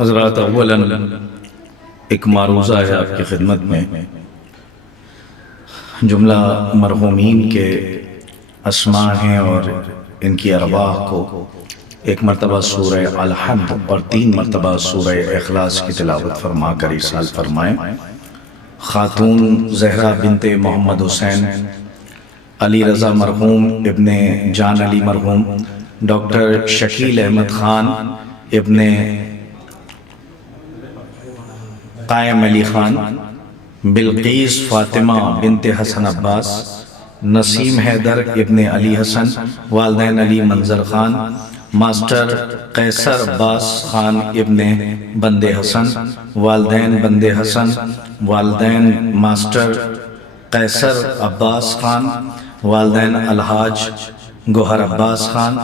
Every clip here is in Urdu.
حضرات، اولاً ایک معروضہ ہے آپ کی خدمت میں. جملہ مرحومین کے اسماء ہیں اور ان کی ارواح کو ایک مرتبہ سورہ الحمد اور 3 مرتبہ سورہ اخلاص کی تلاوت فرما کر ارسال فرمائیں. خاتون زہرا بنت محمد حسین، علی رضا مرحوم ابن جان علی مرحوم، ڈاکٹر شکیل احمد خان ابن قائم علی خان، بلقیس فاطمہ بنت حسن عباس، نسیم حیدر ابن علی حسن، والدین علی منظر خان، ماسٹر قیصر عباس خان ابن بند حسن، والدین بند حسن، والدین ماسٹر قیصر عباس خان، والدین الحاج گوہر عباس خان،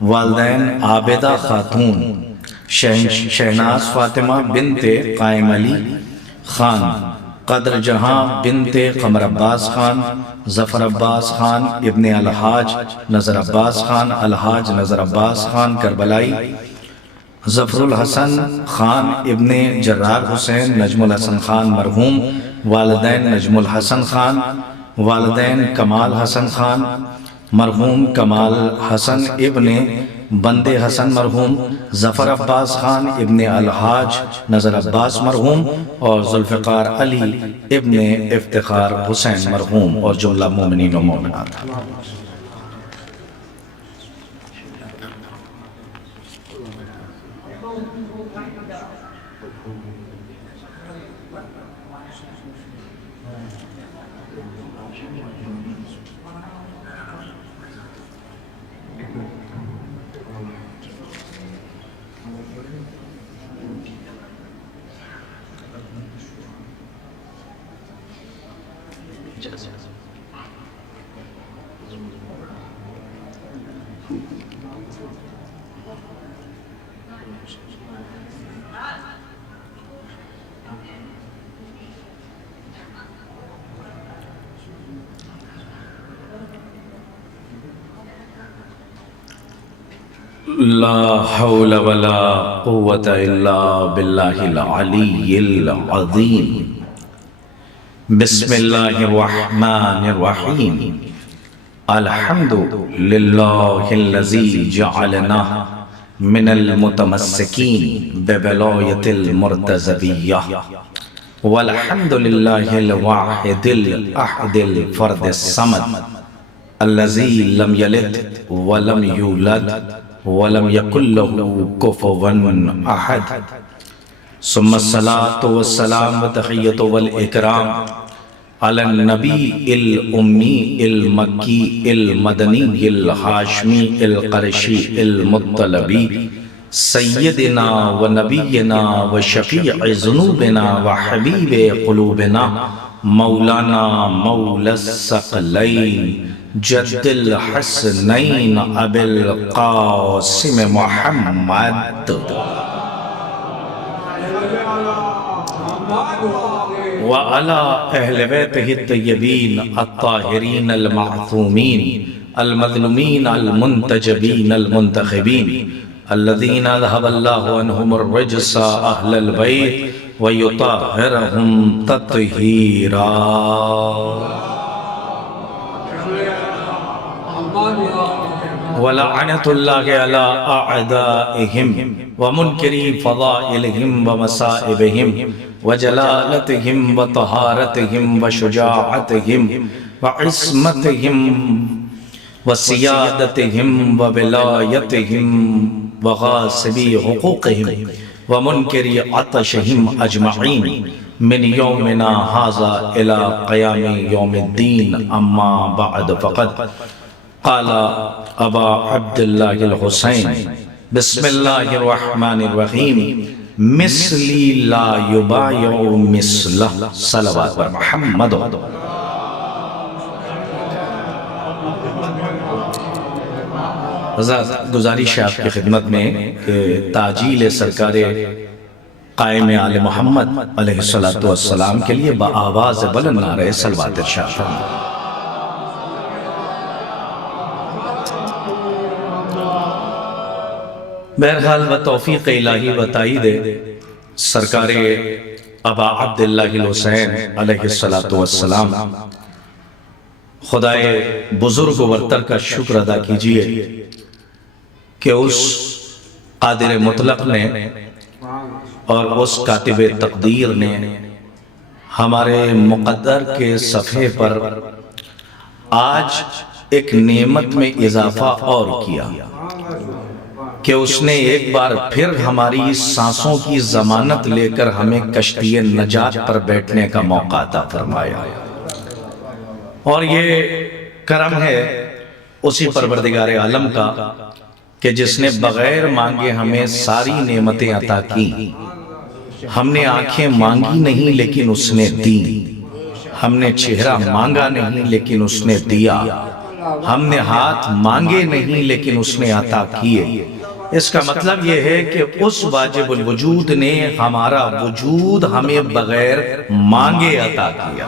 والدین عابدہ خاتون شہناز فاطمہ بنت قائم علی خان، قدر جہاں بنت قمر عباس خان، ظفر عباس خان ابن الحاج نظر عباس خان، الحاج نظر عباس خان کربلائی، ظفر الحسن خان ابن جرار حسین، نجم الحسن خان مرحوم، والدین نجم الحسن خان، والدین کمال حسن خان مرحوم، کمال حسن ابن بند حسن مرحوم، ظفر عباس خان ابن الحاج نظر عباس مرحوم، اور ذوالفقار علی ابن افتخار حسین مرحوم، اور جملہ مومنین و مومنات. لا حول ولا قوة الا باللہ العلی العظیم. بسم اللہ الرحمن الرحیم. الحمد للہ الذی جعلنا من المتمسکین بولایت المرتضویہ، والحمد للہ الواحد الاحد الفرد الصمد الذی لم یلد ولم یولد ولم یکن له کفوا احد. ثم الصلاة والسلام والتحیۃ والاکرام علی النبی الامی المکی المدنی الہاشمی القرشی المطلبی سیدنا و نبینا و شفیع ذنوبنا و حبیب قلوبنا مولانا مولا الثقلین جد الحسنین ابی القاسم محمد وعلى أهل بيته الطيبين الطاهرين المعصومين المظلومين المنتجبين المنتخبين الذين ذهب الله عنهم الرجس أهل البيت ويطهرهم تطهيرا. ولعنة الله على أعدائهم ومنكري فضائلهم ومصائبهم وجلالتهم وطهارتهم وشجاعتهم وعصمتهم وسيادتهم وولايتهم وغاصبي حقوقهم ومنكري عطشهم أجمعين من يومنا هذا إلى قيام يوم الدين. أما بعد، فقد قال ابا عبداللہ الحسین بسم اللہ الرحمن الرحیم مثلی لا یبایع مثلہ صلوات بر محمد. حضرات گزارش ہے آپ کی خدمت میں کہ تعجیل سرکار قائم آل محمد علیہ السلام کے لیے بآواز بلند نعرہ صلوات ارشاد فرمائیں. بہرحال بتوفیق الہی بتائید سرکار ابا عبداللہ الحسین علیہ السلام خدائے بزرگ و برتر کا شکر ادا کیجئے کہ اس قادر مطلق نے اور اس کاتب تقدیر نے ہمارے مقدر کے صفحے پر آج ایک نعمت میں اضافہ اور کیا کہ اس نے ایک بار پھر ہماری سانسوں کی ضمانت لے کر ہمیں کشتی نجات پر بیٹھنے کا موقع عطا فرمایا. اور یہ کرم ہے اسی پروردگار عالم کا کہ جس نے بغیر مانگے ہمیں ساری نعمتیں عطا کی. ہم نے آنکھیں مانگی نہیں لیکن اس نے دی. ہم نے چہرہ مانگا نہیں لیکن اس نے دیا. ہم نے ہاتھ مانگے نہیں لیکن اس نے عطا کیے. اس کا مطلب یہ ہے کہ اس واجب الوجود نے ہمارا وجود ہمیں بغیر مانگے عطا کیا.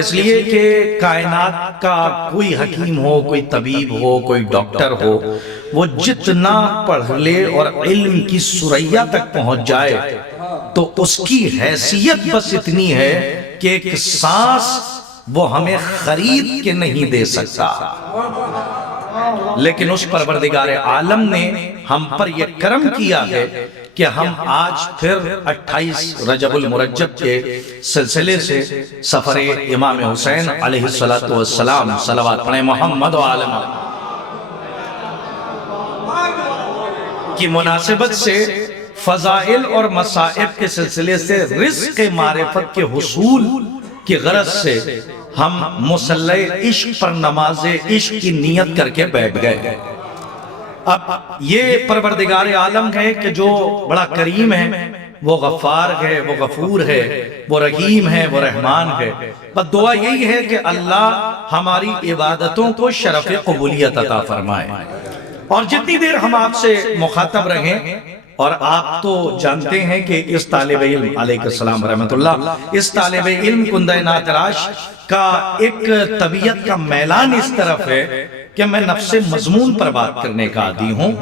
اس لیے کہ کائنات کا کوئی حکیم ہو، کوئی طبیب ہو، کوئی ڈاکٹر ہو، وہ جتنا پڑھ لے اور علم کی ثریا تک پہنچ جائے تو اس کی حیثیت بس اتنی ہے کہ ایک سانس وہ ہمیں خرید کے نہیں دے سکتا. لیکن اس پروردگار عالم نے ہم پر یہ کرم کیا ہے کہ ہم آج پھر 28 رجب المرجب کے سلسلے سے سفر امام حسین علیہ السلام صلوات پڑھیں محمد و عالم کی مناسبت سے فضائل اور مصائب کے سلسلے سے رزق معرفت کے حصول کی غرض سے ہم مصلی عشق پر نماز عشق کی نیت کر کے بیٹھ گئے. اب یہ پروردگار عالم ہے کہ جو بڑا کریم ہے، وہ غفار ہے، وہ غفور ہے، وہ رحیم ہے، وہ رحمان ہے. بس دعا یہی ہے کہ اللہ ہماری عبادتوں کو شرف قبولیت عطا فرمائے. اور جتنی دیر ہم آپ سے مخاطب رہیں، اور آپ تو جانتے ہیں کہ اس طالب علم علیہ السلام رحمت اللہ، اس طالب علم کندہ ناتراش کا ایک طبیعت کا میلان اس طرف ہے کہ میں نفس مضمون پر بات کرنے کا عادی ہوں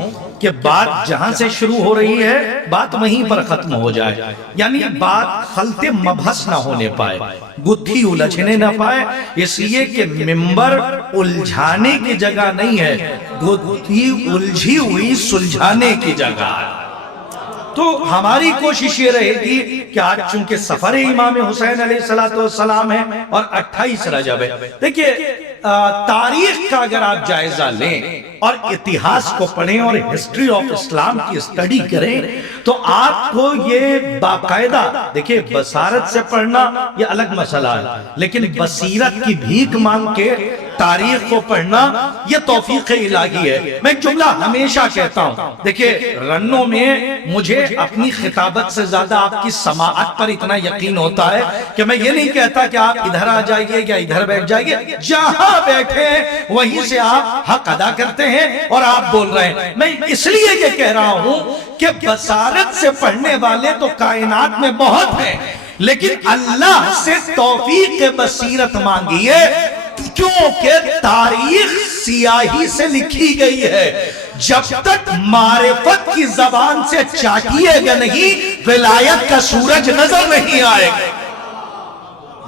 کہ بات جہاں سے شروع ہو رہی ہے بات وہیں پر ختم ہو جائے. یعنی بات خلط مبحث نہ ہونے پائے، گتھی الجھنے نہ پائے. اس لیے کہ منبر الجھانے کی جگہ نہیں ہے، گتھی الجھی ہوئی سلجھانے کی جگہ ہے. تو ہماری کوشش یہ رہے گی کہ آج چونکہ سفر امام حسین علیہ السلام ہے اور 28 رجب ہے. دیکھیے تاریخ کا اگر آپ جائزہ لیں اور اتہاس کو پڑھیں اور ہسٹری آف اسلام کی اسٹڈی کریں تو آپ کو یہ باقاعدہ، دیکھیے بصارت سے پڑھنا یہ الگ مسئلہ ہے، لیکن بصیرت کی بھیک مانگ کے تاریخ کو پڑھنا یہ توفیق الہی ہے. میں ایک جملہ ہمیشہ کہتا ہوں، دیکھیے رنوں میں مجھے اپنی خطابت سے زیادہ آپ کی سماعت پر اتنا یقین ہوتا ہے کہ میں یہ نہیں کہتا کہ آپ ادھر آ جائیے یا ادھر بیٹھ جائیے. جہاں بیٹھے ہیں وہیں سے آپ حق ادا کرتے ہیں اور آپ بول رہے ہیں. میں اس لیے یہ کہہ رہا ہوں کہ بصارت سے پڑھنے والے تو کائنات میں بہت ہیں، لیکن اللہ سے توفیق بصیرت مانگیے کیونکہ تاریخ سیاہی سے لکھی گئی ہے. جب تک معرفت کی زبان سے چاٹیے گا نہیں ولایت کا سورج نظر نہیں آئے گا.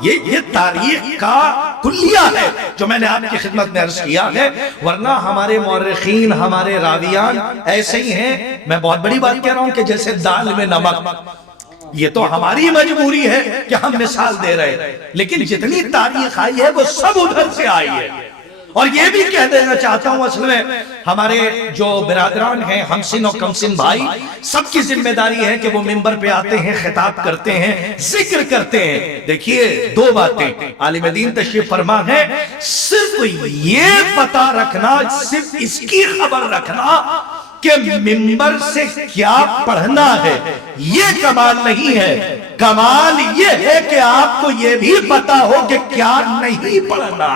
یہ تاریخ کا کلیہ ہے جو میں نے آپ کی خدمت میں عرض کیا ہے. ورنہ ہمارے مورخین، ہمارے راویان ایسے ہی ہیں. میں بہت بڑی بات کہہ رہا ہوں کہ جیسے دال میں نمک، یہ تو ہماری مجبوری ہے کہ ہم مثال دے رہے ہیں، لیکن جتنی تاریخ آئی ہے وہ سب ادھر سے آئی ہے. اور یہ بھی کہہ دینا چاہتا ہوں اصل میں ہمارے جو برادران ہیں، ہم سن و کم سن بھائی، سب کی ذمہ داری ہے کہ وہ منبر پہ آتے ہیں، خطاب کرتے ہیں، ذکر کرتے ہیں. دیکھیے دو باتیں عالم دین تشریف فرما ہے، صرف صرف یہ پتا رکھنا، صرف اس کی خبر رکھنا کہ ممبر سے کیا پڑھنا ہے، یہ کمال نہیں ہے. کمال یہ ہے کہ آپ کو یہ بھی پتا ہو کہ کیا نہیں پڑھنا.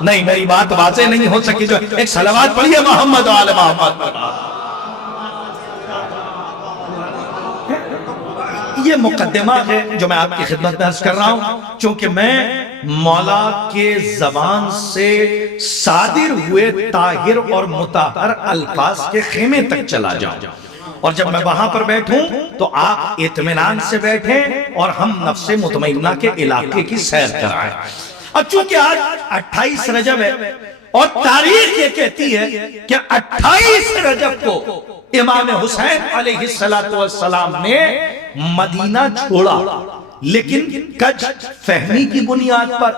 نہیں، میری بات واضح نہیں ہو سکی. جو ایک صلوات پڑھیے محمد و آل محمد. یہ مقدمہ ہے جو میں آپ کی خدمت میں عرض کر رہا ہوں، چونکہ میں مولا کے زبان سے صادر ہوئے طاہر اور مطہر الفاظ کے خیمے تک چلا جاؤں، اور جب میں وہاں پر بیٹھوں تو آپ اطمینان سے بیٹھیں اور ہم نفس مطمئنہ کے علاقے کی سیر کرائیں. اب چونکہ آج 28 رجب ہے اور تاریخ یہ کہتی ہے کہ 28 رجب کو امام حسین علیہ السلام نے مدینہ چھوڑا، لیکن کج فہمی کی بنیاد پر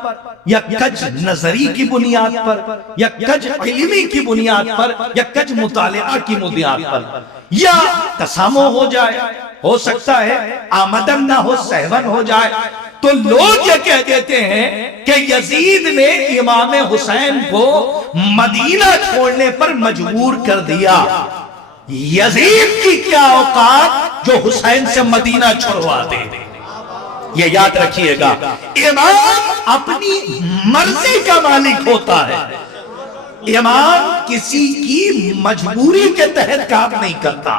یا کج نظری کی بنیاد پر یا کج علمی کی بنیاد پر یا کج مطالعہ کی بنیاد پر یا تسامح ہو جائے، ہو سکتا ہے آمدن نہ ہو سہون ہو جائے، تو لوگ یہ کہہ دیتے ہیں کہ یزید نے امام حسین کو مدینہ چھوڑنے پر مجبور کر دیا. یزید کی کیا اوقات جو حسین سے مدینہ چھڑوا دے. یہ یاد رکھیے گا، امام اپنی مرضی کا مالک ہوتا ہے. امام کسی کی مجبوری کے تحت کام نہیں کرتا،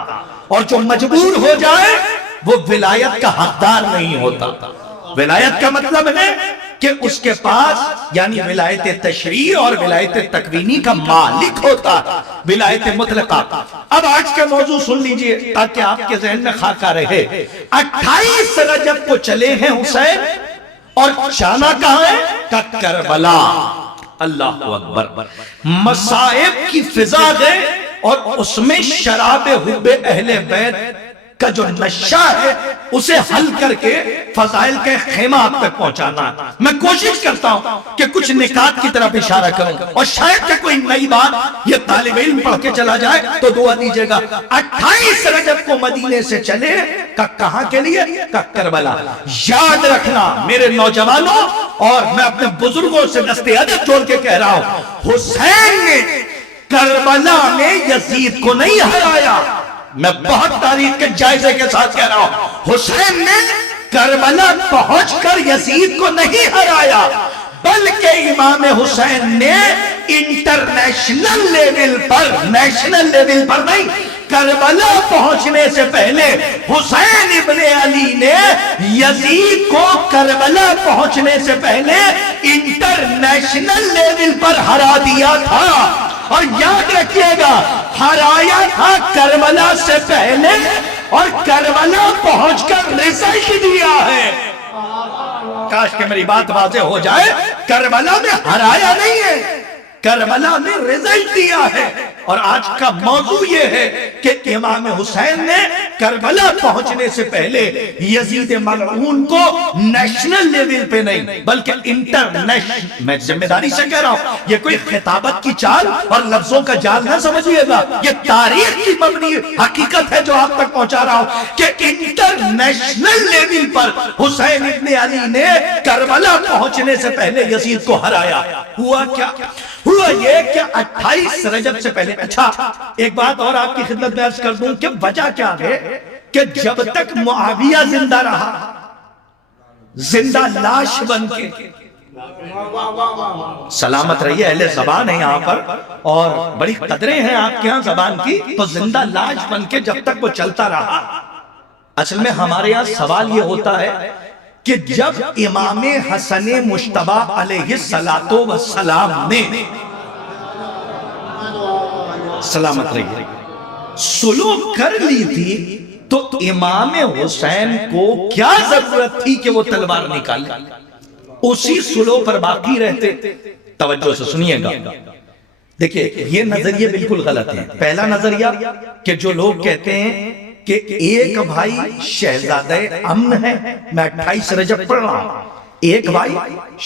اور جو مجبور ہو جائے وہ ولایت کا حقدار نہیں ہوتا. ولایت کا مطلب ہے کہ اس کے پاس یعنی ولایت تشریع اور ولایت تکوینی کا مالک ہوتا ہے، ولایت مطلقہ. اب آج کا موضوع سن لیجئے تاکہ آپ کے ذہن میں خاکہ رہے. 28 رجب کو چلے ہیں حسین، اور جانا کہاں ہے؟ کربلا. اللہ اکبر. مصائب کی فضا ہے اور اس میں شراب حب اہل بیت کا جو نشہ ہے اسے حل کر کے فضائل کے خیمہ آپ تک پہنچانا ہے. میں کوشش کرتا ہوں کہ کچھ نکات کی طرف اشارہ کروں، اور شاید کہ کوئی نئی بات یہ طالب علم پڑھ کے چلا جائے تو دعا دیجئے گا. 28 رجب کو مدینے سے چلے کہاں کے لیے؟ کربلا. یاد رکھنا میرے نوجوانوں، اور میں اپنے بزرگوں سے دست ادب جوڑ کے کہہ رہا ہوں، حسین نے کربلا میں یزید کو نہیں ہرایا. میں بہت تاریخ کے جائزے کے ساتھ کہہ رہا ہوں، حسین نے کربلا پہنچ کر یزید کو نہیں ہرایا، بلکہ امام حسین نے انٹرنیشنل لیول پر، نیشنل لیول پر نہیں، کربلا پہنچنے سے پہلے حسین ابن علی نے یزید کو کربلا پہنچنے سے پہلے انٹرنیشنل لیول پر ہرا دیا تھا. اور یاد رکھیے گا، ہرایا تھا کربلا سے پہلے، اور کربلا پہنچ کر رزلٹ دیا ہے. کاش کہ میری بات واضح ہو جائے، کربلا میں ہرایا نہیں ہے، کربلا میں رزلٹ دیا ہے. اور آج کا موضوع یہ ہے کہ امام حسین نے کربلا پہنچنے سے پہلے یزید ملعون کو نیشنل لیول پہ نہیں بلکہ انٹرنیشنل، میں ذمہ داری سے کہہ رہا ہوں، یہ کوئی خطابت کی چال اور لفظوں کا جال نہ سمجھیے گا، یہ تاریخ کی مبنی حقیقت ہے جو آپ تک پہنچا رہا ہوں کہ انٹرنیشنل لیول پر حسین ابن علی نے کربلا پہنچنے سے پہلے یزید کو ہرایا. ہوا کیا؟ ہوا یہ کہ 28 رجب سے پہلے. اچھا ایک بات اور آپ کی خدمت میں عرض کر دوں کہ وجہ کیا ہے کہ جب تک معاویہ زندہ رہا، زندہ لاش بن کے، سلامت رہیے اہل زبان ہیں یہاں پر اور بڑی قدریں ہیں آپ کے ہاں زبان کی، تو زندہ لاش بن کے جب تک وہ چلتا رہا. اصل میں ہمارے یہاں سوال یہ ہوتا ہے کہ جب امام حسن مجتبی علیہ السلام نے سلامت رہی صلح کر لی تھی، تو امام حسین کو کیا ضرورت تھی کہ وہ تلوار نکال اسی صلح پر باقی رہتے؟ توجہ سے سنیے گا. دیکھیں یہ نظریے بالکل غلط ہیں. پہلا نظریہ کہ جو لوگ کہتے ہیں کہ ایک بھائی شہزادہ امن ہے، میں 28 رجب پڑھ رہا ہوں، ایک بھائی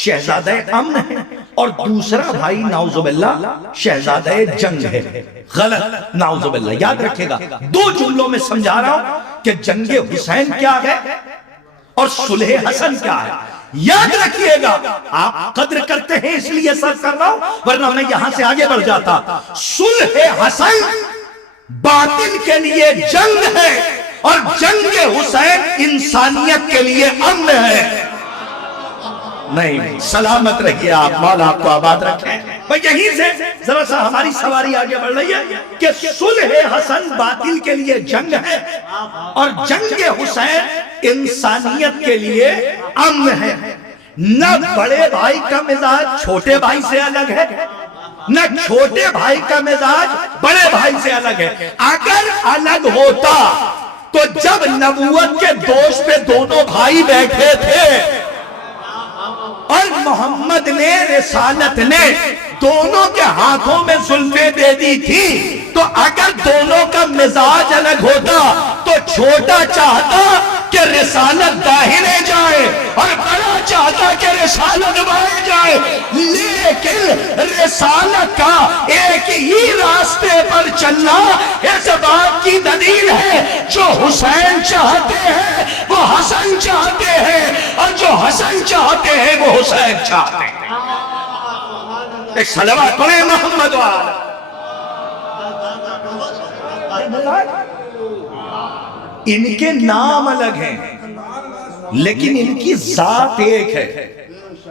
شہزادہ امن ہے اور دوسرا بھائی نعوذ باللہ شہزادہ جنگ ہے. غلط، نعوذ باللہ. یاد رکھے گا، دو جملوں میں سمجھا رہا ہوں کہ جنگ حسین کیا ہے اور صلح حسن کیا ہے. یاد رکھیے گا، آپ قدر کرتے ہیں اس لیے سر کر رہا ہوں، ورنہ میں یہاں سے آگے بڑھ جاتا۔ صلح حسن باطل کے لیے جنگ ہے، اور جنگ حسین انسانیت کے لیے امن ہے۔ نہیں، سلامت رہیے آپ، مولا آپ کو آباد رکھیں۔ یہیں سے ذرا سا ہماری سواری آگے بڑھ رہی ہے کہ صلح حسن باطل کے لیے جنگ ہے، اور جنگ حسین انسانیت کے لیے امن ہے۔ نہ بڑے بھائی کا مزاج چھوٹے بھائی سے الگ ہے، نہ چھوٹے بھائی کا مزاج بڑے بھائی سے الگ ہے۔ اگر الگ ہوتا تو جب نبوت کے دوش پہ دونوں بھائی بیٹھے تھے اور محمد نے، رسالت نے دونوں کے ہاتھوں میں زلفیں دے دی تھی، تو اگر دونوں کا مزاج الگ ہوتا تو چھوٹا چاہتا کہ رسالت داہنے جائے اور بڑا چاہتا کہ رسالت بائیں جائے، لیکن رسالت کا ایک ہی راستے پر چلنا اس بات کی دلیل ہے، جو حسین چاہتے ہیں وہ حسن چاہتے ہیں، اور جو حسن چاہتے ہیں وہ حسین چاہتے ہیں۔ ایک صلوات پڑھیں محمد والا۔ ان کے نام الگ ہیں لیکن ان کی ذات ایک ہے۔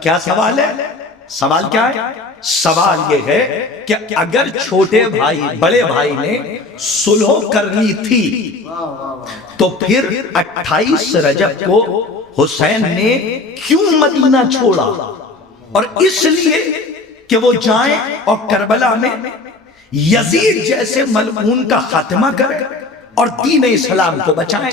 کیا سوال ہے؟ سوال کیا ہے؟ سوال یہ ہے کہ اگر چھوٹے بھائی بڑے بھائی نے صلح کر لی تھی تو پھر 28 رجب کو حسین نے کیوں مدینہ چھوڑا؟ اور اس لیے کہ وہ جائیں اور کربلا میں یزید جیسے ملعون کا خاتمہ کریں اور دین اسلام کو بچائیں۔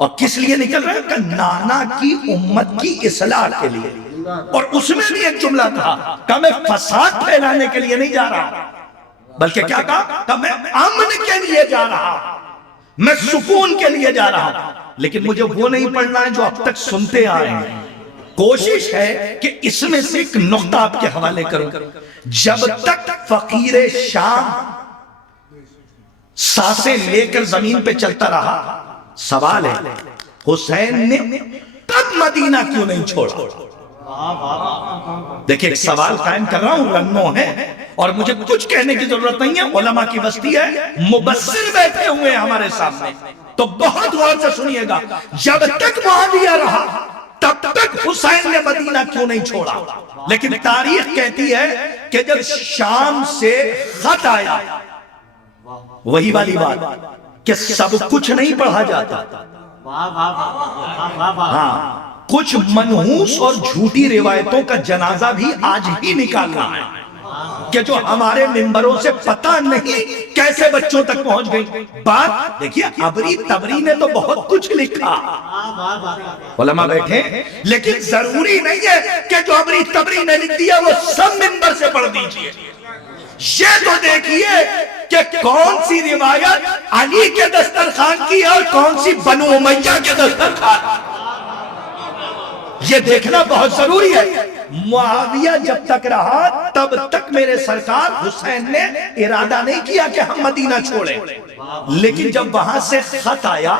اور کس لیے نکل رہے ہیں؟ کہ نانا کی امت کی اصلاح کے لیے۔ اور اس میں بھی ایک جملہ تھا کہ میں فساد پھیلانے کے لیے نہیں جا رہا، بلکہ کیا کہا کہ میں امن کے لیے جا رہا، میں سکون کے لیے جا رہا۔ لیکن مجھے وہ نہیں پڑھنا ہے جو اب تک سنتے آئے ہیں۔ کوشش ہے کہ اس میں سے ایک نقطہ آپ کے حوالے کروں۔ جب تک فقیر شام سانسیں لے کر زمین پہ چلتا رہا، سوال ہے حسین نے تب مدینہ کیوں نہیں چھوڑا؟ دیکھیں ایک سوال قائم کر رہا ہوں، رنگوں ہے اور مجھے کچھ کہنے کی ضرورت نہیں ہے، علماء کی بستی ہے، مبصر بیٹھے ہوئے ہیں ہمارے سامنے، تو بہت غور سے سنیے گا۔ جب تک معاویہ رہا تب تک حسین نے مدینہ کیوں نہیں چھوڑا؟ لیکن تاریخ کہتی ہے کہ جب شام سے خط آیا، وہی والی بات کہ سب کچھ نہیں پڑھا جاتا، ہاں کچھ منحوس اور جھوٹی روایتوں کا جنازہ بھی آج ہی نکالنا ہے کہ جو ہمارے ممبروں سے پتہ نہیں کیسے بچوں تک پہنچ گئی۔ بات دیکھیے، عبری تبری نے تو بہت کچھ لکھا، علماء بیٹھے، لیکن ضروری نہیں ہے کہ جو عبری تبری نے لکھ دیا وہ سب ممبر سے پڑھ دیجئے۔ یہ تو دیکھیے کہ کون سی روایت علی کے دسترخوان کی اور کون سی بنو امیہ کے دسترخوان، یہ دیکھنا بہت ضروری ہے۔ معاویہ جب تک رہا تب تک میرے سرکار حسین نے ارادہ نہیں کیا کہ ہم مدینہ چھوڑیں، لیکن جب وہاں سے خط آیا،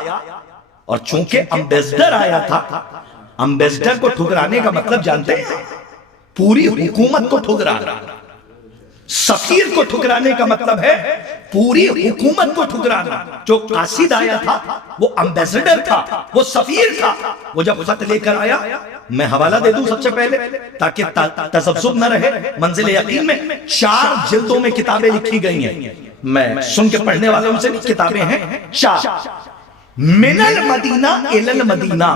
اور چونکہ امبیسڈر آیا تھا، امبیسڈر کو ٹھکرانے کا مطلب جانتے ہیں؟ پوری حکومت کو ٹھکرانا۔ سفیر کو ٹھکرانے کا مطلب ہے پوری حکومت کو ٹھکرانا۔ جو قاصد آیا تھا وہ امبیسڈر تھا، وہ سفیر تھا۔ وہ جب خط لے کر آیا، میں حوالہ دے دوں سب سے پہلے تاکہ تذبذب نہ رہے منزل یقین میں، 4 جلدوں میں کتابیں لکھی گئی ہیں، میں سن کے پڑھنے والوں سے کتابیں ہیں 4، من المدینہ الی المدینہ،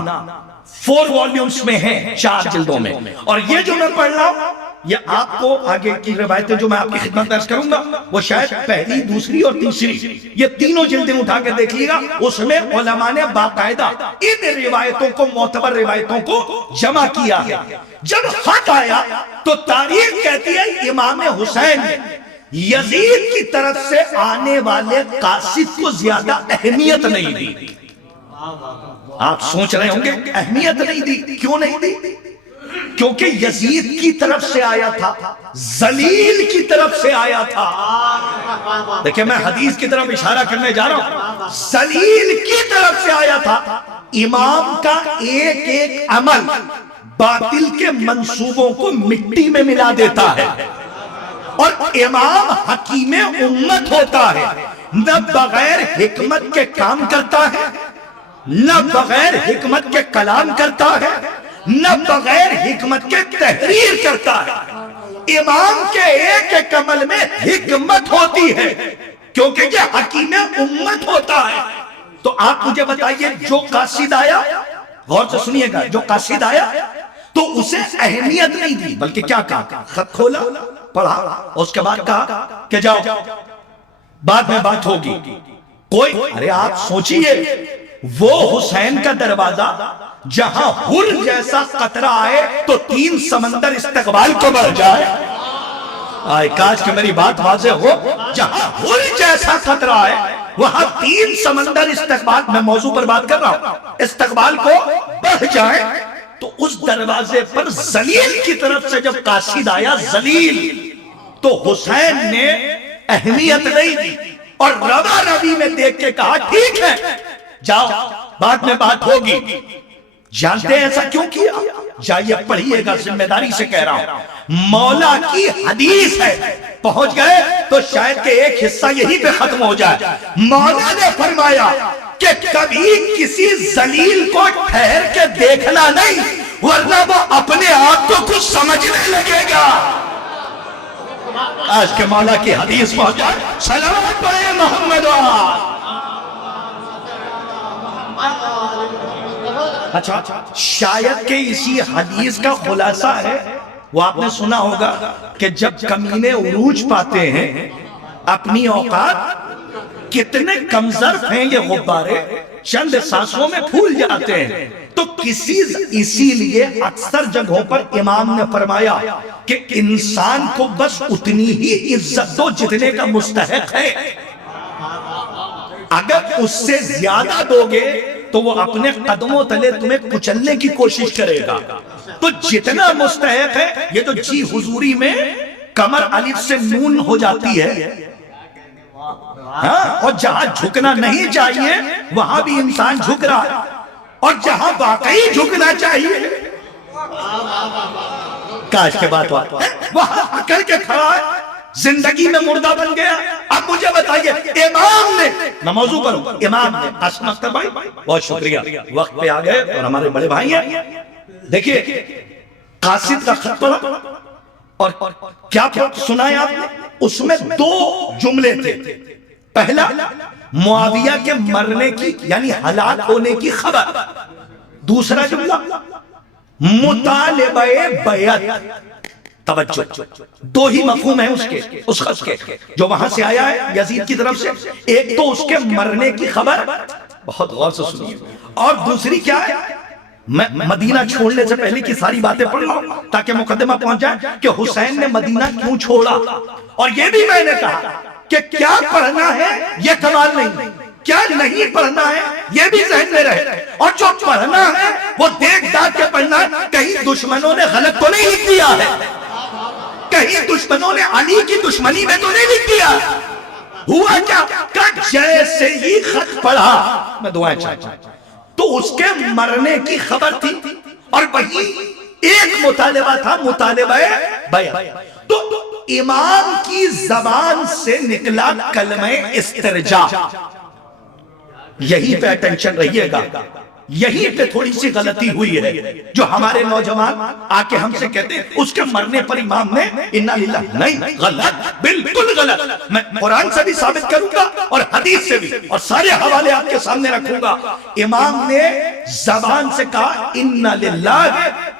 4 والیومز میں ہیں، 4 جلدوں میں۔ اور یہ جو میں پڑھ رہا ہوں یہ آپ کو آگے کی روایتیں جو میں آپ کی خدمت درج کروں گا وہ شاید پہلی، دوسری اور تیسری، یہ تینوں جلدیں اٹھا کے دیکھیے گا، اس میں علماء نے باقاعدہ ان روایتوں کو، معتبر روایتوں کو جمع کیا ہے۔ جب خط آیا تو تاریخ کہتی ہے امام حسین نے یزید کی طرف سے آنے والے قاصد کو زیادہ اہمیت نہیں دی۔ آپ سوچ رہے ہوں گے اہمیت نہیں دی، کیوں نہیں دی؟ کیونکہ یزید کی طرف سے آیا تھا، ذلیل کی طرف سے آیا تھا۔ دیکھیں میں حدیث کی طرف اشارہ کرنے جا رہا ہوں، ذلیل کی طرف سے آیا تھا۔ امام کا ایک ایک عمل باطل کے منصوبوں کو مٹی میں ملا دیتا ہے، اور امام حکیم امت ہوتا ہے، نہ بغیر حکمت کے کام کرتا ہے، نہ بغیر حکمت کے کلام کرتا ہے، نہ بغیر حکمت کے تحریر کرتا ہے۔ امام کے ایک ایک عمل میں حکمت ہوتی ہے، کیونکہ یہ حکیم امت ہوتا ہے۔ تو آپ مجھے بتائیے، جو قاصد آیا، غور سے سنیے گا، جو قاصد آیا تو اسے اہمیت نہیں دی، بلکہ کیا کہا؟ خط کھولا، پڑھا، اور اس کے بعد کہا کہ جاؤ بعد میں بات ہوگی۔ کوئی، ارے آپ سوچئے، وہ حسین کا دروازہ جہاں حر جیسا قطرہ آئے تو 3 سمندر استقبال کو بڑھ جائے۔ آئے کاش کہ میری بات واضح ہو، جہاں حر جیسا قطرہ آئے وہاں 3 سمندر استقبال، میں موضوع پر بات کر رہا ہوں، استقبال کو بڑھ جائے۔ تو اس دروازے پر ذلیل کی طرف سے جب قاصد آیا، ذلیل، تو حسین نے اہمیت نہیں دی اور روا روی میں دیکھ کے کہا ٹھیک ہے جاؤ بعد میں بات ہوگی۔ جانتے ہیں ایسا کیوں کیا؟ جائیے پڑھیے گا، ذمہ داری سے کہہ رہا ہوں، مولا کی حدیث ہے، پہنچ گئے تو شاید کہ ایک حصہ یہی پہ ختم ہو جائے۔ مولا نے فرمایا کہ کبھی کسی ذلیل کو ٹھہر کے دیکھنا نہیں، ورنہ وہ اپنے آپ کو کچھ سمجھنے لگے گا۔ آج کے مولا کی حدیث پہنچ جائے، صلوات پڑھیں محمد اچھا، شاید کہ اسی حدیث کا خلاصہ ہے، وہ آپ نے سنا ہوگا کہ جب کمینے عروج پاتے ہیں اپنی اوقات، کتنے کمظرف ہیں یہ غبارے، چند سانسوں میں پھول جاتے ہیں۔ تو اسی لیے اکثر جگہوں پر امام نے فرمایا کہ انسان کو بس اتنی ہی عزت دو جتنے کا مستحق ہے، اگر اس سے زیادہ دو گے تو وہ اپنے قدموں تلے تمہیں کچلنے کی کوشش کرے گا۔ تو جتنا مستحق ہے، یہ جو جی حضوری میں کمر الف سے نون ہو جاتی ہے، اور جہاں جھکنا نہیں چاہیے وہاں بھی انسان جھک رہا ہے، اور جہاں واقعی جھکنا چاہیے کاش کے بات وہاں اکڑ کے کھڑا ہے، زندگی میں مردہ بن گیا۔ اب مجھے بتائیے، امام نے، میں موضوع پر ہوں، امام نے، قاسم اختر بھائی بہت شکریہ، وقت پہ آ گئے اور ہمارے بڑے بھائی ہیں۔ دیکھیے قاصد کا خط پڑھا اور کیا سنائے آپ نے، اس میں 2 جملے تھے۔ پہلا، معاویہ کے مرنے کی یعنی ہلاک ہونے کی خبر۔ دوسرا جملہ، مطالبہ بیعت۔ توجہ، 2 ہی مفہوم ہیں اس خط کے جو وہاں سے آیا ہے یزید کی طرف سے۔ ایک تو اس کے مرنے کی خبر، بہت غور سے سنیے، اور دوسری کیا ہے، میں مدینہ چھوڑنے سے پہلے کی ساری باتیں پڑھ رہا ہوں تاکہ مقدمہ پہنچ جائے کہ حسین نے مدینہ کیوں چھوڑا۔ اور یہ بھی میں نے کہا کہ کیا پڑھنا ہے یہ کمال نہیں، کیا نہیں پڑھنا ہے یہ بھی ذہن میں رہے، اور جو پڑھنا ہے وہ دیکھ داکھ کے پڑھنا ہے۔ کہیں دشمنوں نے غلط تو نہیں لکھ دیا ہے، کہیں دشمنوں نے علی کی دشمنی میں تو نہیں لکھ دیا۔ ہوا کیا کہ جیسے ہی خط پڑھا، میں دعائیں چاہتا ہوں، تو اس کے مرنے کی خبر تھی، اور وہی ایک مطالبہ تھا، مطالبہ بیعت۔ تو امام کی زبان سے نکلا کلمہ استرجاع، یہی پہ اٹینشن رہیے گا، یہی پہ تھوڑی سی غلطی ہوئی ہے جو ہمارے نوجوان آ کے ہم سے کہتے ہیں اس کے مرنے پر امام نے انا للہ، نہیں، غلط، بالکل غلط۔ میں قرآن سے بھی ثابت کروں گا اور حدیث سے بھی، اور سارے حوالے آپ کے سامنے رکھوں گا۔ امام نے زبان سے کہا انا للہ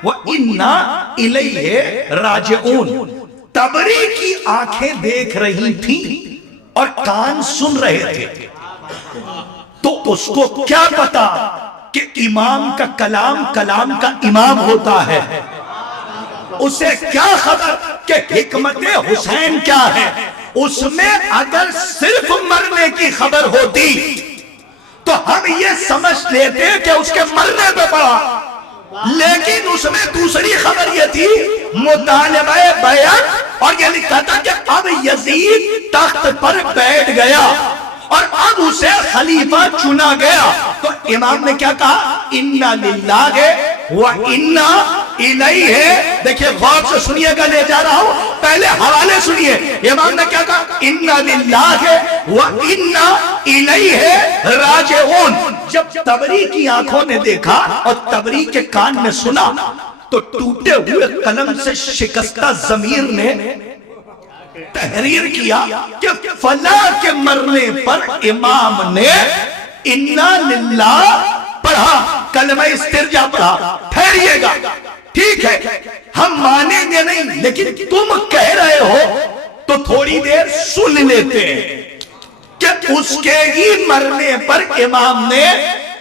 و انا الیہ راجعون۔ تبری کی آنکھیں دیکھ رہی تھیں اور کان سن رہے تھے، تو اس کو کیا پتا کہ امام کا کلام کلام کا امام ہوتا ہے، اسے کیا خبر کہ حکمت حسین کیا ہے۔ اس میں اگر صرف مرنے کی خبر ہوتی تو ہم یہ سمجھ لیتے کہ اس کے مرنے پہ پڑا، لیکن اس میں دوسری خبر یہ تھی، مطالبہ بیعت، اور یہ لکھا تھا کہ اب یزید تخت پر بیٹھ گیا اور اب اسے خلیفہ چنا گیا۔ تو امام نے کیا کہا، انا للہ و انا الیہ، دیکھیں غور سے سنیے گا، لے جا رہا ہوں، پہلے حوالے سنیے۔ امام نے کیا کہا؟ انا للہ و انا الیہ راجعون۔ جب تبری کی آنکھوں نے دیکھا اور تبری کے کان میں سنا تو ٹوٹے ہوئے قلم سے شکستہ ضمیر نے تحریر کیا کہ فلاں کے مرنے پر امام نے انا للہ پڑھا، کلمہ استرجاع پڑھا۔ ٹھہریے گا، ٹھیک ہے ہم مانیں گے نہیں، لیکن تم کہہ رہے ہو تو تھوڑی دیر سن لیتے ہیں کہ اس کے ہی مرنے پر امام نے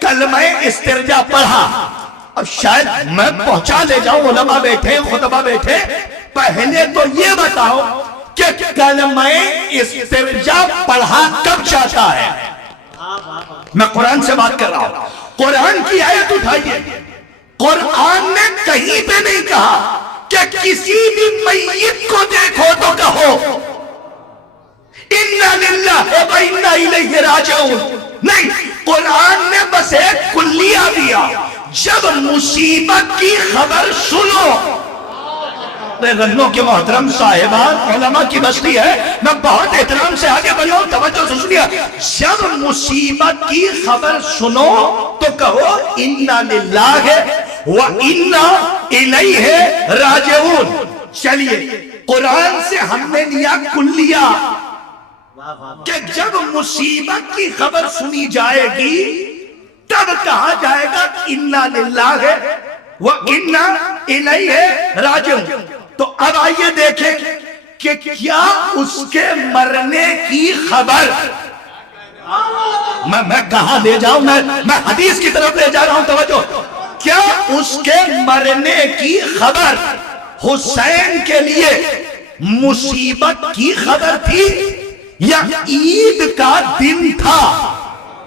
کلمہ استرجاع پڑھا۔ اب شاید میں پہنچا لے جاؤں، علماء بیٹھے، خطبہ بیٹھے، پہلے تو یہ بتاؤ کہ کلمہ استرجاع پڑھا کب جاتا ہے؟ میں قرآن سے بات کر رہا ہوں، قرآن کی آیت اٹھائیے۔ قرآن نے کہیں پہ نہیں کہا کہ کسی بھی میت کو دیکھو تو کہو اِنَّا لِلَّهِ وَإِنَّا إِلَيْهِ رَاجِعُونَ، نہیں، قرآن نے بس ایک کلیہ دیا، جب مصیبت کی خبر سنو۔ رنوں کے محترم صاحبان، علماء کی بستی ہے، میں بہت احترام سے آگے بڑھا ہوں، توجہ سے سنیے۔ جب مصیبت کی خبر سنو تو کہو اِنَّا لِلَّهِ وَإِنَّا إِلَيْهِ راجعون۔ چلیے، قرآن سے ہم نے لیا کلیہ کہ جب مصیبت کی خبر سنی جائے گی تب کہا جائے گا اِنَّا لِلَّهِ وَإِنَّا إِلَيْهِ راجعون۔ تو اب آئیے دیکھیں کہ کیا اس کے مرنے کی خبر، میں کہاں لے جاؤں، میں حدیث کی طرف لے جا رہا ہوں، توجہ، کیا اس کے مرنے کی خبر حسین کے لیے مصیبت کی خبر تھی یا عید کا دن تھا؟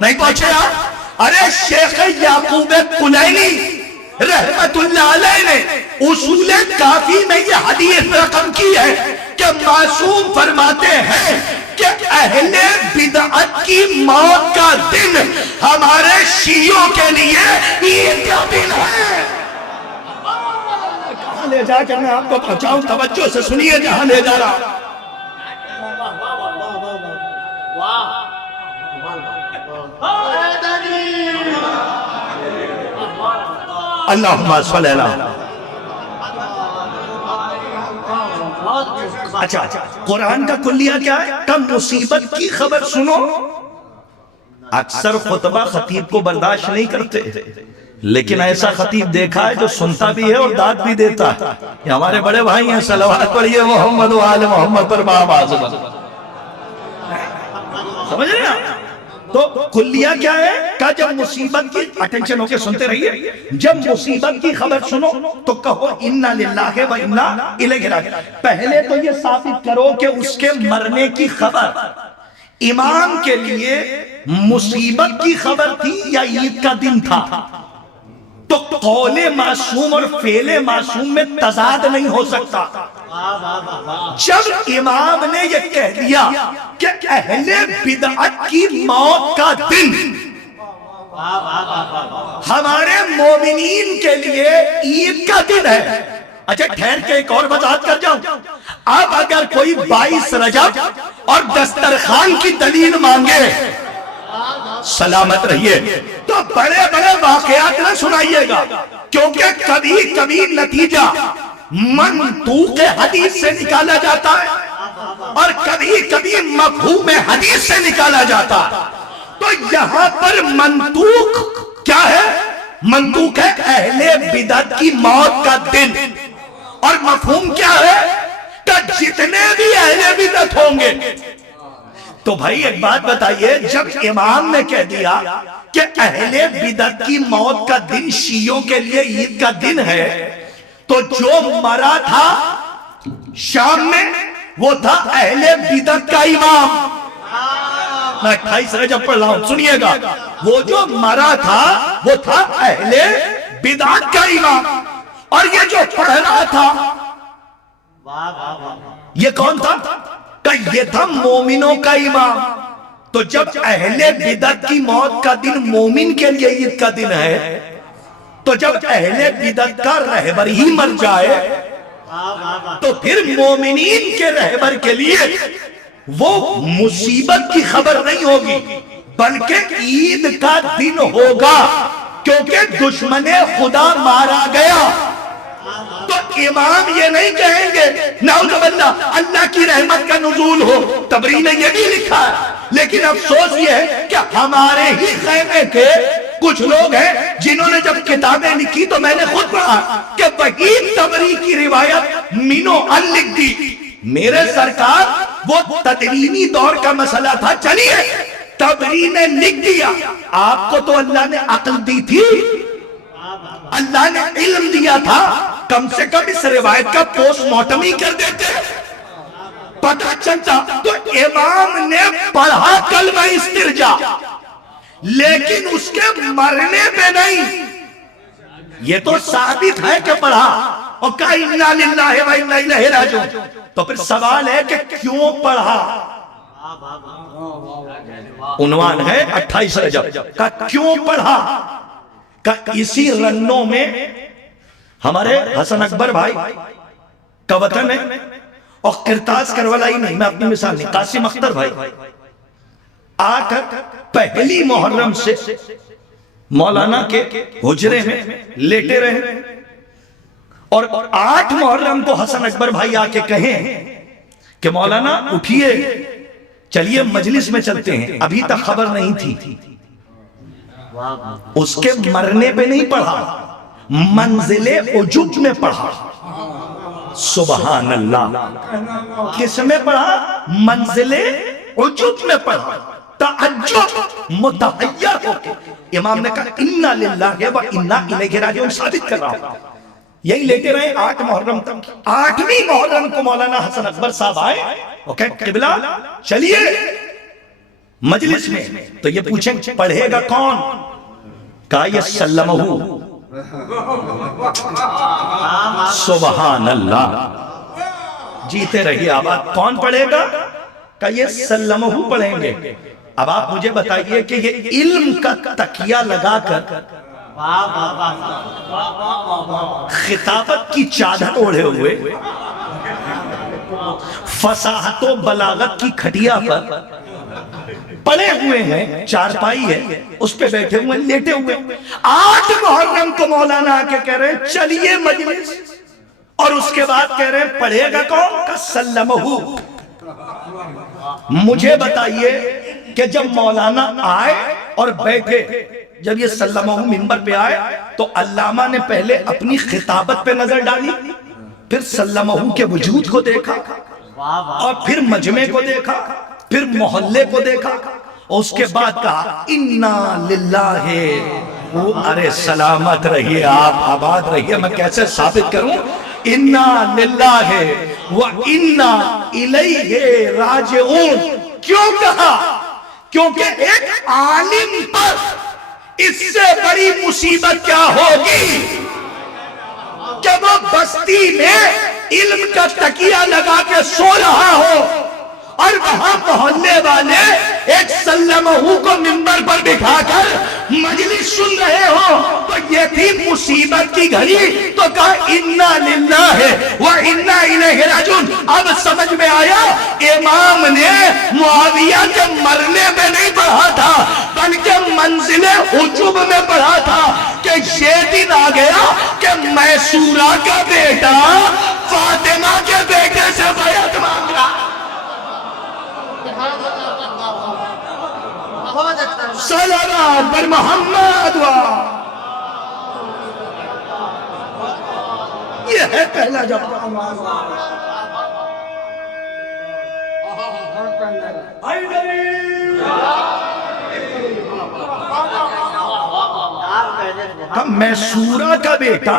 نہیں پوچھے آپ؟ ارے شیخ یعقوب کلینی رحمت اللہ علیہ نے اصول کافی میں یہ حدیث رقم کی ہے کہ معصوم فرماتے ہیں کہ اہل بدعت کی موت کا دن ہمارے شیعوں کے لیے عید کا دن ہے۔ کہاں لے جا کر میں آپ کو پہنچاؤں، توجہ سے سنیے جہاں لے جا رہا ہوں۔ اللہم صلی اللہ۔ اچھا، قرآن کا کلیہ کیا ہے؟ کب مصیبت کی خبر سنو۔ اکثر خطبہ خطیب کو برداشت نہیں کرتے، لیکن ایسا خطیب دیکھا ہے جو سنتا بھی ہے اور داد بھی دیتا ہے۔ یہ ہمارے بڑے بھائی ہیں، صلوات پڑھیے محمد و آل محمد پر بآواز بلند۔ سمجھ رہے ہیں؟ تو کلیہ کیا ہے؟ کہ جب مصیبت کی، اٹینشن ہو کے سنتے رہیے، جب مصیبت کی خبر سنو تو کہو اِنَّا لِلَّهِ وَإِنَّا إِلَيْهِ راجعون۔ پہلے تو یہ ثابت کرو کہ اس کے مرنے کی خبر امام کے لیے مصیبت کی خبر تھی یا عید کا دن تھا؟ تو قول معصوم اور فعل معصوم میں تضاد نہیں ہو سکتا۔ جب امام نے یہ کہہ دیا کہ اہل بدعت کی موت کا دن ہمارے مومنین کے لیے عید کا دن ہے، اچھا ٹھہر کے ایک اور وضاحت کر جاؤں۔ اب اگر کوئی 22 رجب اور دسترخوان کی دلیل مانگے، سلامت رہیے، تو بڑے بڑے واقعات نہ سنائیے گا، کیونکہ کبھی کبھی نتیجہ منطوق حدیث سے نکالا جاتا ہے اور کبھی کبھی مفہوم حدیث سے نکالا جاتا ہے۔ تو یہاں پر منطوق کیا ہے؟ منطوق ہے اہل بدعت کی موت کا دن، اور مفہوم کیا ہے؟ کہ جتنے بھی اہل بدعت ہوں گے۔ تو بھائی ایک بات بتائیے، جب امام نے کہہ دیا کہ اہل بدعت کی موت کا دن شیعوں کے لیے عید کا دن ہے، تو جو مرا تھا شام میں وہ تھا اہل بدعت کا امام۔ میں 28 رجب پڑھ رہا ہوں، سنیے گا، وہ جو مرا تھا وہ تھا اہل بدعت کا امام، اور یہ جو پڑھ رہا تھا یہ کون تھا؟ کہ یہ تھا مومنوں کا امام۔ تو جب اہل بدعت کی موت کا دن مومن کے لیے عید کا دن ہے تو جب اہل بدعت کا رہبر ہی مر جائے تو پھر مومنین کے رہبر کے لیے وہ مصیبت کی خبر نہیں ہوگی بلکہ عید کا دن ہوگا، کیونکہ دشمن خدا مارا گیا۔ تو امام یہ نہیں کہیں گے نعوذ باللہ اللہ کی رحمت کا نزول ہو، تبری نے یہ بھی لکھا ہے، لیکن افسوس یہ ہے کہ ہمارے ہی خیمے کے کچھ لوگ ہیں جنہوں نے جب کتابیں لکھی تو میں نے خود پڑھا کہ وہی تبری کی روایت مینو ال لکھ دی۔ میرے سرکار وہ تدوینی دور کا مسئلہ تھا، چلیے تبری نے لکھ دیا، آپ کو تو اللہ نے عقل دی تھی، اللہ نے علم دیا تھا، کم سے کم اس روایت کا پوسٹ مارٹم ہی کر دیتے، پتہ چلتا۔ تو امام نے پڑھا کلمہ استرجاع، لیکن اس کے مرنے پہ نہیں، یہ تو ثابت ہے کہ پڑھا اور کہا اِنَّا لِلَّهِ وَإِنَّا إِلَيْهِ رَاجِعُونَ۔ تو پھر سوال ہے کہ کیوں پڑھا؟ عنوان ہے 28 رجب کا، کیوں پڑھا؟ کہ اسی رنوں میں ہمارے حسن اکبر بھائی کا وطن ہے، اور کرتاز کربلائی نہیں، میں اپنی مثال نہیں، قاسم اختر بھائی آ کر پہلی محرم سے مولانا کے حجرے میں لیٹے رہے، اور 8 محرم کو حسن اکبر بھائی آ کے کہیں کہ مولانا اٹھیے چلیے مجلس میں چلتے ہیں، ابھی تک خبر نہیں تھی۔ اس کے مرنے پہ نہیں پڑھا، منزل عجب میں پڑھا۔ سبحان اللہ، کس میں پڑھا؟ منزل عجب میں پڑھا، تعجب متحیر ہو کے امام نے کہا اِنَّا لِلَّهِ وَإِنَّا إِلَيْهِ رَاجِعُونَ ثابت کر رہا ہوں۔ یہی لیتے رہے 8 محرم تک۔ 8ویں محرم کو مولانا حسن اکبر صاحب آئے، وہ کہے قبلہ چلیے مجلس میں، تو یہ پوچھیں پڑھے گا کون؟ کہا یہ سلمہ، سبحان اللہ، جیتے رہی آباد، کون پڑھے گا؟ کہا یہ سلمہ پڑھیں گے۔ اب آپ مجھے بتائیے کہ یہ علم کا تکیہ لگا کر خطابت کی چادر اوڑھے ہوئے، فصاحت و بلاغت کی کھٹیا پر پڑے ہوئے ہیں، چارپائی ہے اس پہ بیٹھے ہوئے، لیٹے ہوئے، 8 محرم کو مولانا آ کے کہہ رہے ہیں چلیے مجلس، اور اس کے بعد کہہ رہے ہیں پڑھے گا کون؟ کا سلمہ۔ مجھے بتائیے کہ جب مولانا آئے اور بیٹھے، جب یہ سلمہ منبر پہ آئے تو علامہ نے پہلے اپنی خطابت پہ نظر ڈالی، پھر سلمہ کے وجود کو دیکھا، اور پھر مجمع کو دیکھا، پھر محلے کو دیکھا، اور اس کے بعد کہا اِنَّا لِلَّهِ، ارے سلامت رہیے آپ، آباد رہیے، میں کیسے ثابت کروں؟ اِنَّا لِلَّهِ وَإِنَّا إِلَيْهِ رَاجِعُونَ۔ کیوں کہا؟ کیونکہ ایک عالم پر اس سے بڑی مصیبت کیا ہوگی کہ وہ بستی میں علم کا تکیہ لگا کے سو رہا ہو، اور وہاں محلے والے ایک سلمہ کو منبر پر بٹھا کر مجلس سن رہے ہو، تو یہ تھی مصیبت کی گھڑی۔ تو کہا اِنَّا لِلَّهِ وَإِنَّا إِلَيْهِ رَاجِعُونَ۔ اب سمجھ میں آیا امام نے معاویہ کے مرنے پہ نہیں پڑھا تھا، بلکہ منزل عجب میں پڑھا تھا کہ یہ دن آ گیا کہ میسورہ کا بیٹا فاطمہ کے بیٹے سے بیعت مانگ رہا۔ صلوات بر محمد یہ ہے پہلا جب میسورہ کا بیٹا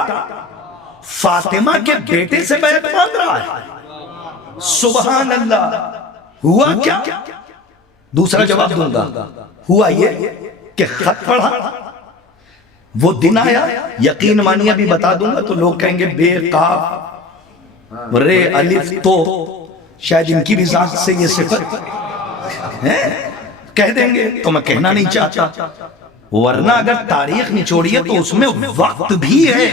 فاطمہ کے بیٹے سے بیعت مانگ رہا ہے۔ سبحان اللہ۔ ہوا کیا؟ دوسرا جواب دوں گا، ہوا یہ کہ خط پڑھا، وہ دن آیا، یقین مانیہ بھی بتا دوں گا تو لوگ کہیں گے بے قاف رے الف تو، شاید ان کی بھی ذات سے یہ صفت ہے، کہہ دیں گے، تو میں کہنا نہیں چاہتا۔ ورنہ اگر تاریخ نچوڑیے تو اس میں وقت بھی ہے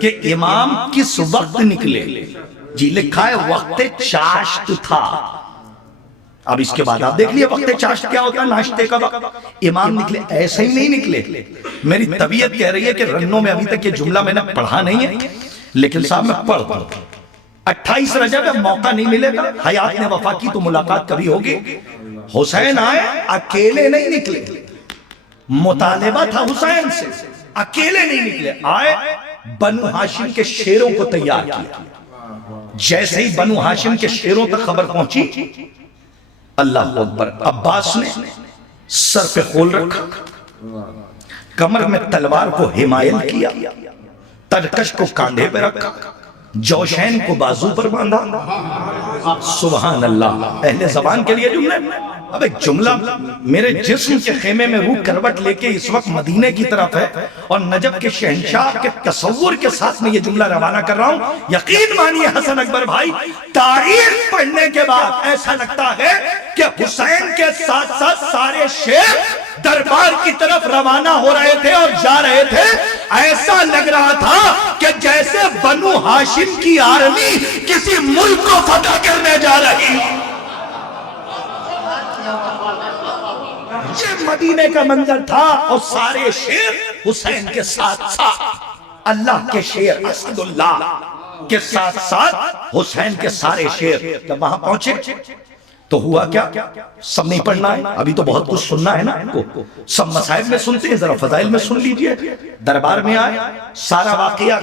کہ امام کس وقت نکلے. جی لکھا ہے وقت چاشت تھا. اب اس کے بعد آپ دیکھ لیے وقت چاشت کیا ہوتا ہے، ناشتے کا وقت. امام نکلے ایسے ہی نہیں نکلے. میری طبیعت کہہ رہی ہے کہ رنوں میں ابھی تک یہ جملہ میں نے پڑھا نہیں ہے، لیکن صاحب میں پڑھ دوں. 28 رجب ہے، موقع نہیں ملے گا، حیات نے وفا کی تو ملاقات کبھی ہوگی. حسین آئے اکیلے نہیں نکلے، مطالبہ تھا حسین سے، اکیلے نہیں نکلے. آئے بنو ہاشم کے شیروں کو تیار کیا. جیسے ہی بنو ہاشم کے شیروں تک خبر پہنچی، اللہ اکبر، عباس نے سر پہ خول رکھا، کمر میں تلوار کو حمایل کیا، ترکش کو کاندھے پہ رکھا، جوشین کو بازو پر باندھا. سبحان اللہ. اہل زبان کے لیے جملے. اب ایک جملہ میرے جسم کے خیمے میں روح کروٹ لے کے اس وقت مدینے کی طرف ہے اور نجف کے شہنشاہ کے تصور کے ساتھ میں یہ جملہ روانہ کر رہا ہوں. یقین مانیے حسن اکبر بھائی، تاریخ پڑھنے کے بعد ایسا لگتا ہے کہ حسین کے ساتھ ساتھ سارے شیر دربار کی طرف روانہ ہو رہے تھے اور جا رہے تھے. ایسا لگ رہا تھا کہ جیسے بنو ہاشم کی آرمی کسی ملک کو فتح کرنے جا رہی. یہ مدینے کا منظر تھا اور سارے شیر حسین کے ساتھ ساتھ، اللہ کے شیر اسد اللہ کے ساتھ ساتھ حسین کے سارے شیر. جب وہاں پہنچے تو ہوا کیا؟ سب نہیں پڑھنا ہے، ابھی تو بہت کچھ سننا ہے نا آپ کو. سب مسائل میں سنتے ہیں، ذرا فضائل میں سن لیجئے. دربار میں آئے، سارا واقعہ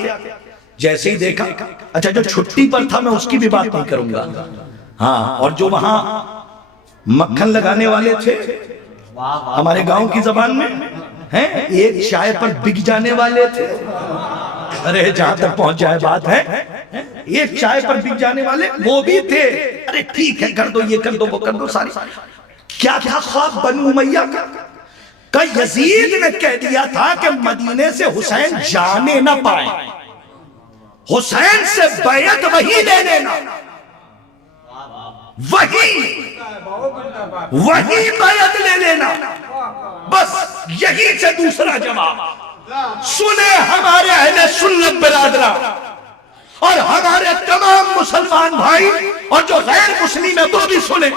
جیسے ہی دیکھا. اچھا جو چھٹی پر تھا میں اس کی بھی بات نہیں کروں گا. ہاں، اور جو وہاں مکھن لگانے والے تھے ہمارے گاؤں کی زبان میں ہیں، ایک چائے پر بک جانے والے تھے. ارے جہاں تک پہنچ جائے بات ہے، ایک چائے پر بک جانے والے وہ بھی تھے. ارے ٹھیک ہے، کر دو یہ کر دو وہ کر دو. ساری کیا تھا خواب بنو امیہ کا؟ یزید نے کہہ دیا تھا کہ مدینے سے حسین جانے نہ پائیں، حسین سے بیعت وہی لے لینا، وہی بیعت لے لینا. بس یہی سے دوسرا جواب. سنے ہمارے اہل سنت برادران اور ہمارے تمام مسلمان بھائی اور جو غیر مسلم ہے وہ بھی سنیں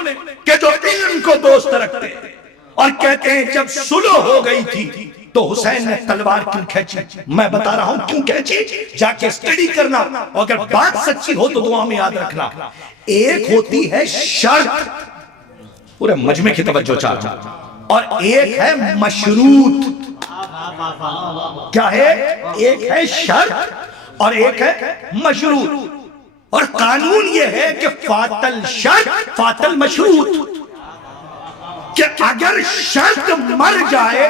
کہ جو علم کو دوست رکھتے ہیں اور کہتے ہیں جب صلح ہو گئی تھی تو حسین نے تلوار کیوں کھینچی. میں بتا رہا ہوں کیوں کھینچی، جا کے اسٹڈی کرنا، اور اگر بات سچی ہو تو دعا میں یاد رکھنا. ایک ہوتی ہے شرط، پورے مجمع کی توجہ چاہتا، اور ایک ہے مشروط. کیا ہے؟ ایک ہے شرط اور ایک ہے مشروط. اور قانون یہ ہے کہ فاتل شرط فاتل مشروط، کہ اگر شرط مر جائے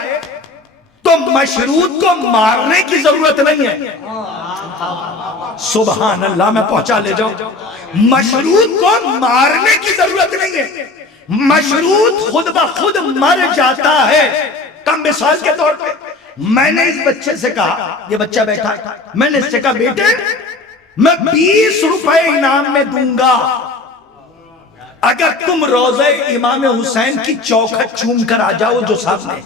تو مشروط کو مارنے کی ضرورت نہیں ہے. سبحان اللہ، میں پہنچا لے جاؤں. مشروط کو مارنے کی ضرورت نہیں ہے، مشروط خود بخود مر جاتا ہے. کم مثال کے طور پہ میں نے اس بچے سے کہا، یہ بچہ بیٹھا، میں نے اس سے کہا بیٹے میں 20 روپے انعام میں دوں گا اگر تم روضہ امام حسین کی چوکھٹ چوم کر آ جاؤ جو سامنے.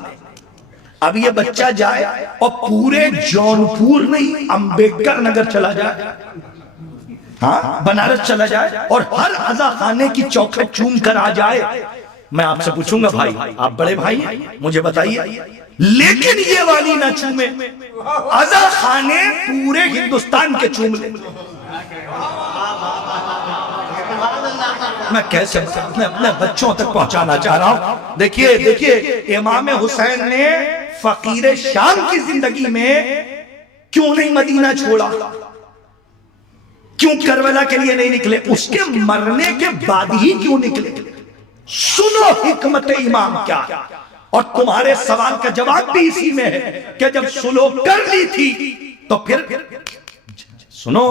اب یہ بچہ جائے اور پورے جونپور نہیں امبیڈکر نگر چلا جائے، ہاں بنارس چلا جائے اور ہر عزا خانے کی چوکھٹ چوم کر آ جائے. میں آپ سے پوچھوں گا بھائی، آپ بڑے بھائی ہیں، مجھے بتائیے، لیکن یہ والی نہ چومے، عزا خانے پورے ہندوستان کے چوم لیں. میں کیسے میں اپنے بچوں تک پہنچانا چاہ رہا ہوں. دیکھیے امام حسین نے فقیر شام کی زندگی میں کیوں نہیں مدینہ چھوڑا، کیوں کربلا کے لیے نہیں نکلے، اس کے مرنے کے بعد ہی کیوں نکلے. سنو حکمت امام کیا. اور تمہارے سوال کا جواب بھی اسی میں ہے کہ جب صلح کر لی تھی تو پھر سنو،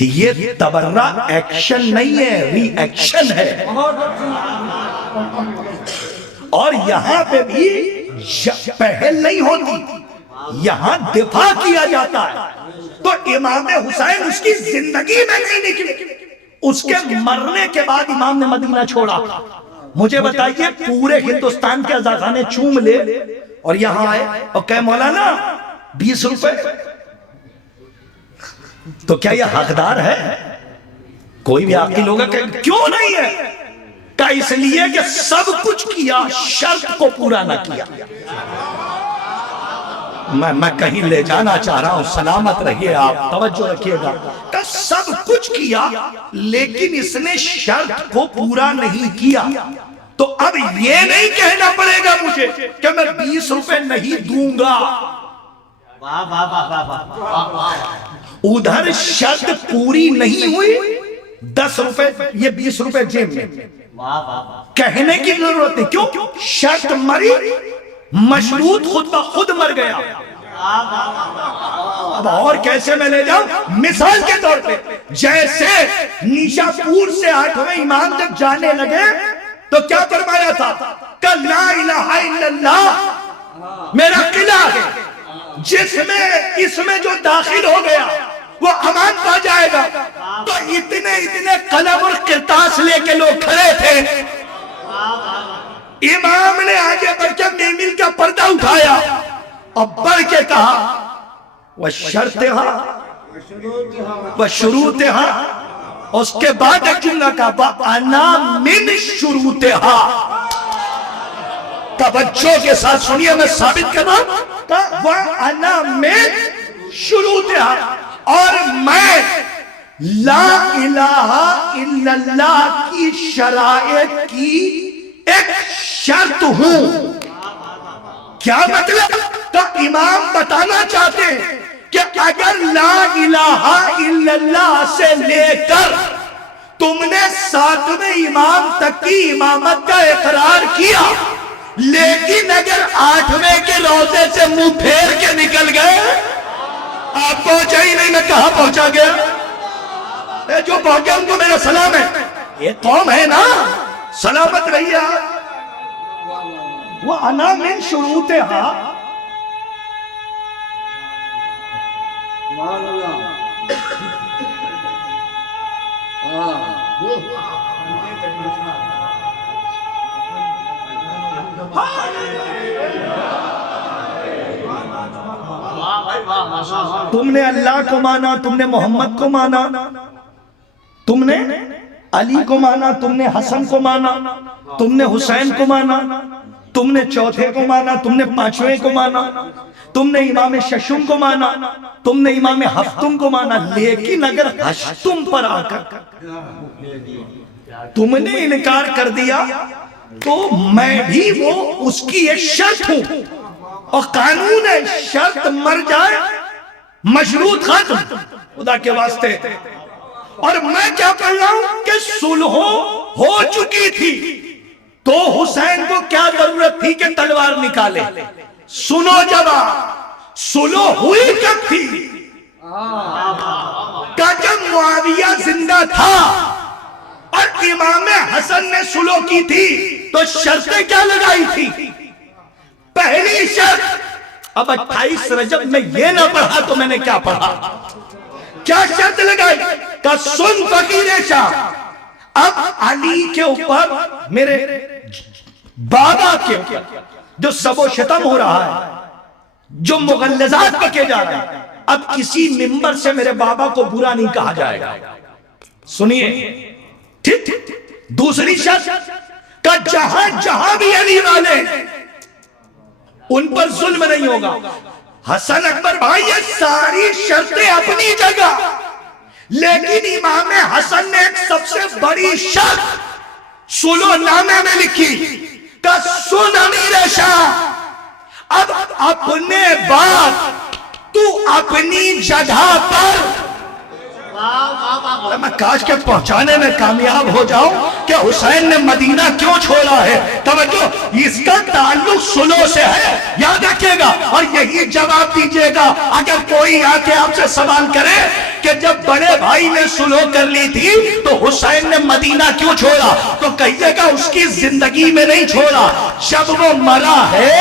یہ تبرہ ایکشن نہیں ہے، ری ایکشن ہے. اور یہاں پہ بھی پہل نہیں ہوتی، یہاں دفاع کیا جاتا ہے. تو امام حسین اس کی زندگی میں نہیں نکلے، اس کے مرنے کے بعد امام نے مدینہ چھوڑا. مجھے بتائیے پورے ہندوستان کے عزاخانے چوم لے اور یہاں آئے اور کہ مولانا 20 روپے، تو کیا یہ حقدار ہے؟ کوئی بھی عاقل ہوگا کہ کیوں نہیں ہے؟ کہ اس لیے کہ سب کچھ کیا، شرط کو پورا نہ کیا۔ میں کہیں لے جانا چاہ رہا ہوں، سلامت رہیے آپ، توجہ رکھیے گا، کہ سب کچھ کیا لیکن اس نے شرط کو پورا نہیں کیا، تو اب یہ نہیں کہنا پڑے گا مجھے کہ میں 20 روپے نہیں دوں گا۔ ادھر شرط پوری نہیں ہوئی، 10 روپے یہ 20 روپے جیب میں، کہنے کی ضرورت نہیں، کیوں؟ شرط مری، مشروط خود بخود مر گیا۔ اب اور کیسے میں لے جاؤں؟ مثال کے طور پہ جیسے نیشا پور سے 8ویں امام جب جانے لگے تو کیا فرمایا تھا کہ لا الہ الا اللہ میرا قلعہ ہے، جس میں اس میں جو داخل ہو گیا وہ امان پا جائے گا۔ تو اتنے قلم اور کرتاس لے کے لوگ کھڑے تھے، امام نے آگے بڑھ کے میمل کا پردہ اٹھایا اور بڑھ کے کہا وَشَرْطِهَا وَشُرُوطِهَا، اس کے بعد ایک جملہ کہا وَأَنَا مِنْ شُرُوطِهَا۔ توجہ کے ساتھ سنیے، میں ثابت کرنا وَأَنَا مِنْ شُرُوطِهَا، اور میں لا الہ الا اللہ کی شرائط کی ایک شرط ہوں۔ کیا مطلب؟ تو امام بتانا چاہتے ہیں کہ اگر لا الہ الا اللہ سے لے کر تم نے 7ویں امام تک کی امامت کا اقرار کیا، لیکن اگر 8ویں کے روضے سے منہ پھیر کے نکل گئے، آپ پہنچا ہی نہیں، میں کہاں پہنچا گیا؟ جو پہنچے ان کو میرا سلام ہے، یہ قوم ہے نا، سلامت رہیے آپ۔ وَأَنَا مِن شُرُوطِهَا، تم نے اللہ کو مانا، تم نے محمد کو مانا، تم نے علی کو مانا، تم نے حسن کو مانا، تم نے حسین کو مانا، تم نے چوتھے کو مانا، تم نے 5ویں کو مانا، تم نے امام ششم کو مانا، تم نے امام ہفتم کو مانا، لیکن اگر ہشتم پر آ کر تم نے انکار کر دیا تو میں بھی وہ اس کی ایک شرط ہوں، اور قانون ہے شرط مر جائے مشروط ختم، خدا کے واسطے۔ اور میں کیا کر رہا ہوں کہ صلح ہو چکی تھی تو حسین کو کیا ضرورت تھی کہ تلوار نکالے؟ سنو جواب، صلح ہوئی کب تھی؟ کہ جب معاویہ زندہ تھا اور امام حسن نے صلح کی تھی تو شرطیں کیا لگائی تھی؟ پہلی شرط، اب 28 رجب میں یہ نہ پڑھا تو میں نے کیا پڑھا؟ کیا شرط لگائی؟ کہ سن فقیر شاہ، اب علی کے اوپر، میرے بابا کے اوپر جو سب و شتم ہو رہا ہے، جو مغلظات پکے جا رہے ہیں، اب کسی ممبر سے میرے بابا کو برا نہیں کہا جائے گا۔ سنیے، ٹھیک؟ دوسری شرط کہ جہاں جہاں بھی علی والے ان پر ظلم نہیں ہوگا۔ حسن اکبر بھائی، یہ ساری شرطیں اپنی جگہ، لیکن امام حسن نے ایک سب سے بڑی شرط صلح نامے میں لکھی کہ سن امیر شاہ، اب اپنے بات تو اپنی جگہ پر، میں کاش کے پہنچانے میں کامیاب ہو جاؤں کہ حسین نے مدینہ کیوں چھوڑا ہے۔ توجہ، اس کا تعلق صلح سے ہے، یاد رکھیے گا، اور یہی جواب دیجئے گا اگر کوئی آ کے آپ سے سوال کرے کہ جب بڑے بھائی نے صلح کر لی تھی تو حسین نے مدینہ کیوں چھوڑا، تو کہیے گا اس کی زندگی میں نہیں چھوڑا، جب وہ مرا ہے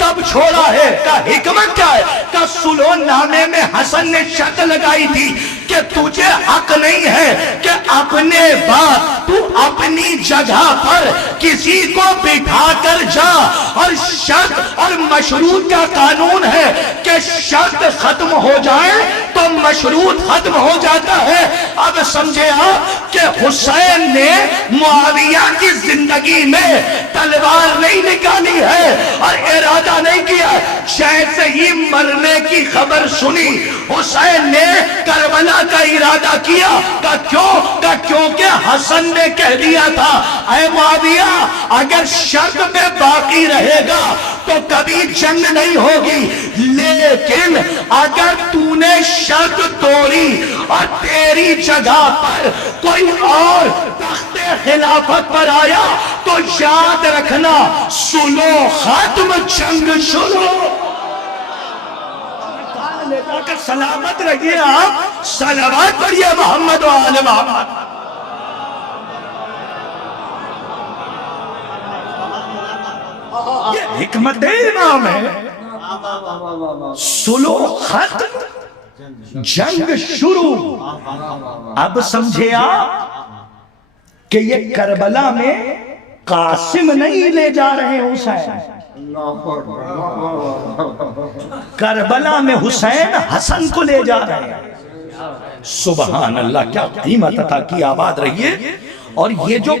تب چھوڑا ہے۔ کا حکمت کیا ہے؟ کا سلو نامے میں حسن نے شرط لگائی تھی کہ تجھے حق نہیں ہے کہ اپنے بعد تو اپنی جگہ پر کسی کو بٹھا کر جا، اور شرط اور مشروط کا قانون ہے کہ شرط ختم ہو جائے تو مشروط ختم ہو جاتا ہے۔ اب سمجھے آپ کہ حسین نے معاویہ کی زندگی میں تلوار نہیں نکالی ہے اور ارادہ نہیں کیا، جیسے ہی مرنے کی خبر سنی حسین نے کربلا کا ارادہ کیا۔ کیونکہ حسن نے کہہ دیا تھا اے معاویہ اگر شرط میں باقی رہے گا تو کبھی جنگ نہیں ہوگی، لیکن اگر تو نے شرط توڑی اور تیری جگہ پر کوئی اور تخت خلافت پر آیا تو یاد رکھنا سلو ختم، جنگ شروع۔ سلامت رہیے آپ، صلوات پڑھیے محمد و آل محمد۔ یہ حکمت امام ہے، سلو ختم، جنگ شروع۔ اب سمجھے آپ کہ یہ کربلا میں قاسم نہیں لے جا رہے حسین، کربلا میں حسین حسن کو لے جا رہے ہیں۔ سبحان اللہ، کیا قیمت عطا کی، آباد رہیے۔ اور یہ جو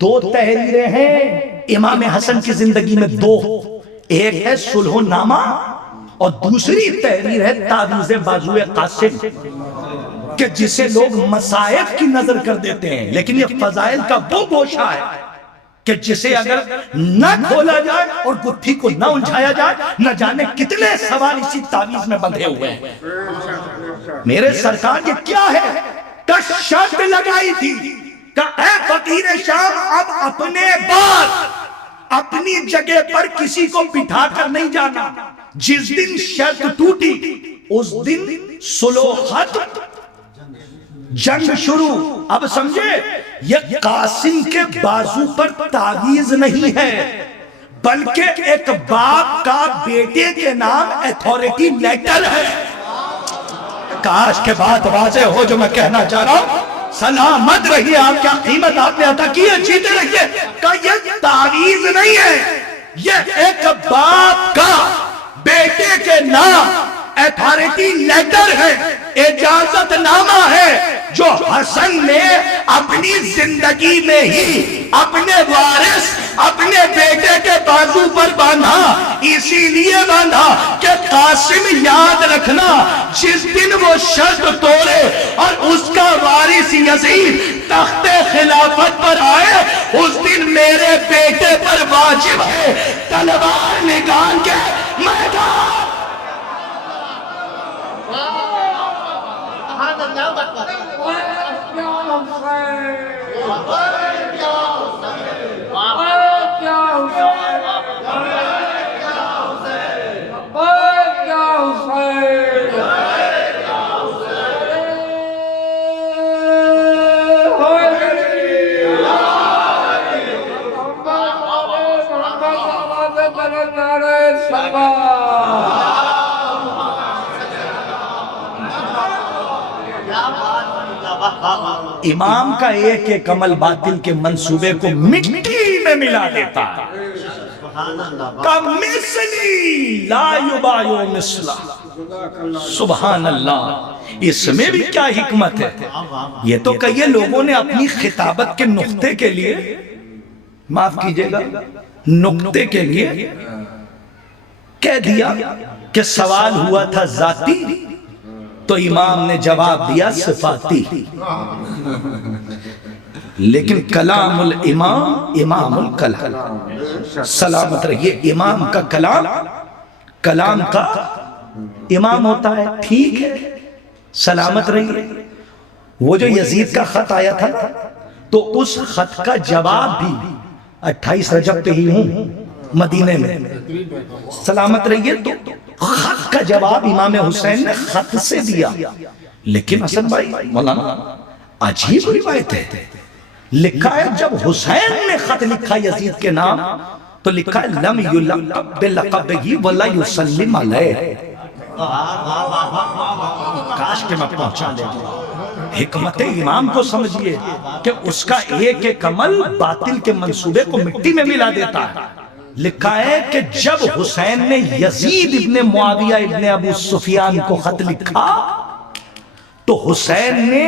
دو تحریریں ہیں امام حسن کی زندگی میں، دو، ایک ہے صلح نامہ اور دوسری تحریر ہے تعویذ بازوئے قاسم، کہ جسے لوگ مصائب کی نظر کر دیتے ہیں، لیکن یہ فضائل کا وہ گوشہ ہے کہ جسے اگر نہ کھولا جائے اور گتھی کو نہ الجھایا جائے، نہ جانے کتنے سوال اسی تعویذ میں بندھے ہوئے ہیں۔ میرے سرکار یہ کیا ہے؟ کہ شرط لگائی تھی کہ اے فقیر شام اب اپنے بعد اپنی جگہ پر کسی کو بٹھا کر نہیں جانا۔ جس دن شرط ٹوٹی اس دن صلح ختم، جنگ شروع۔ اب سمجھے یہ قاسم کے بازو پر تعویذ نہیں ہے، بلکہ ایک باپ کا بیٹے کے نام ایتھارٹی لیٹر ہے۔ کاش کے بات واضح ہو جو میں کہنا چاہ رہا ہوں۔ سلامت رہیے آپ، کیا قیمت آپ نے عطا کی ہے، جیتے رہیے۔ کہ یہ تعویذ نہیں ہے، یہ ایک باپ کا بیٹے کے نام ایتھارٹی لیٹر ہے، اجازت نامہ ہے، جو حسن نے اپنی زندگی میں ہی اپنے وارث اپنے بیٹے کے بازو پر باندھا۔ اسی لیے باندھا کہ قاسم یاد رکھنا جس دن وہ شرط توڑے اور اس کا وارث یزید تخت خلافت پر آئے، اس دن میرے بیٹے پر واجب ہے تلوار نکال کے میدان۔ امام کا ایک ایک عمل باطل کے منصوبے کو مٹی میں ملا دیتا ہے۔ کمثلی لا یبایع مثلہ۔ سبحان اللہ، اس میں بھی کیا حکمت ہے۔ یہ تو کئی لوگوں نے اپنی خطابت کے نقطے کے لیے، معاف کیجئے گا، نقطے کے لیے کہہ دیا کہ سوال ہوا تھا ذاتی تو امام نے جواب دیا صفاتی، لیکن کلام الامام امام الکلام۔ سلامت رہیے، امام کا کلام کلام کا امام ہوتا ہے، ٹھیک ہے، سلامت رہیے۔ وہ جو یزید کا خط آیا تھا تو اس خط کا جواب بھی 28 رجب پہ ہی ہوں مدینے میں، سلامت رہیے، تو خط کا جواب امام حسین نے خط سے دیا۔ لیکن حسن بھائی مولانا عجیب روایت ہے، لکھا ہے جب حسین نے خط لکھا یزید کے نام تو لکھا ہے لم یلقب بلقبہ ولا یسلم علیہ. کاش کہ میں پہنچا لے. حکمت امام کو سمجھئے کہ اس کا ایک ایک عمل باطل کے منصوبے کو مٹی میں ملا دیتا ہے. لکھا ہے کہ جب حسین نے یزید ابن معاویہ ابن ابو سفیان کو خط لکھا تو حسین نے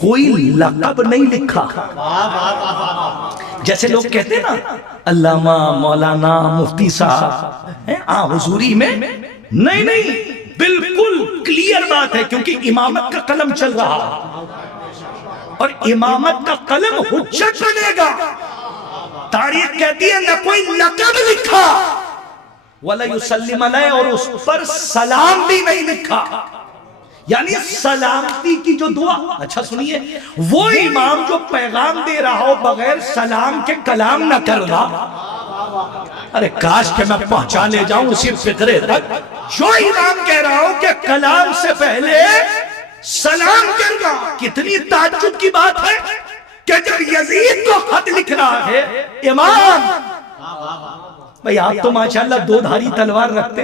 کوئی لقب نہیں لکھا. جیسے لوگ کہتے ہیں نا علامہ مولانا مفتی صاحب حضوری میں, نہیں بالکل کلیئر بات ہے, کیونکہ امامت کا قلم چل رہا اور امامت کا قلم حجت بنے گا. تاریخ کہتی ہے نہ کوئی لقب لکھا ولا یسلم علیہ, اور اس پر سلام بھی نہیں لکھا, یعنی سلامتی کی جو دعا. اچھا سنیے, وہ امام جو پیغام دے رہا ہو بغیر سلام کے کلام نہ کر رہا. ارے کاش کہ میں پہنچا لے جاؤں اسی فکرے تک. جو امام کہہ رہا ہو کہ کلام سے پہلے سلام کرنا, کتنی تعجب کی بات ہے کہ جب یزید کو خط لکھ رہا ہے امام. بھئی آپ تو ماشاءاللہ دو دھاری تلوار رکھتے,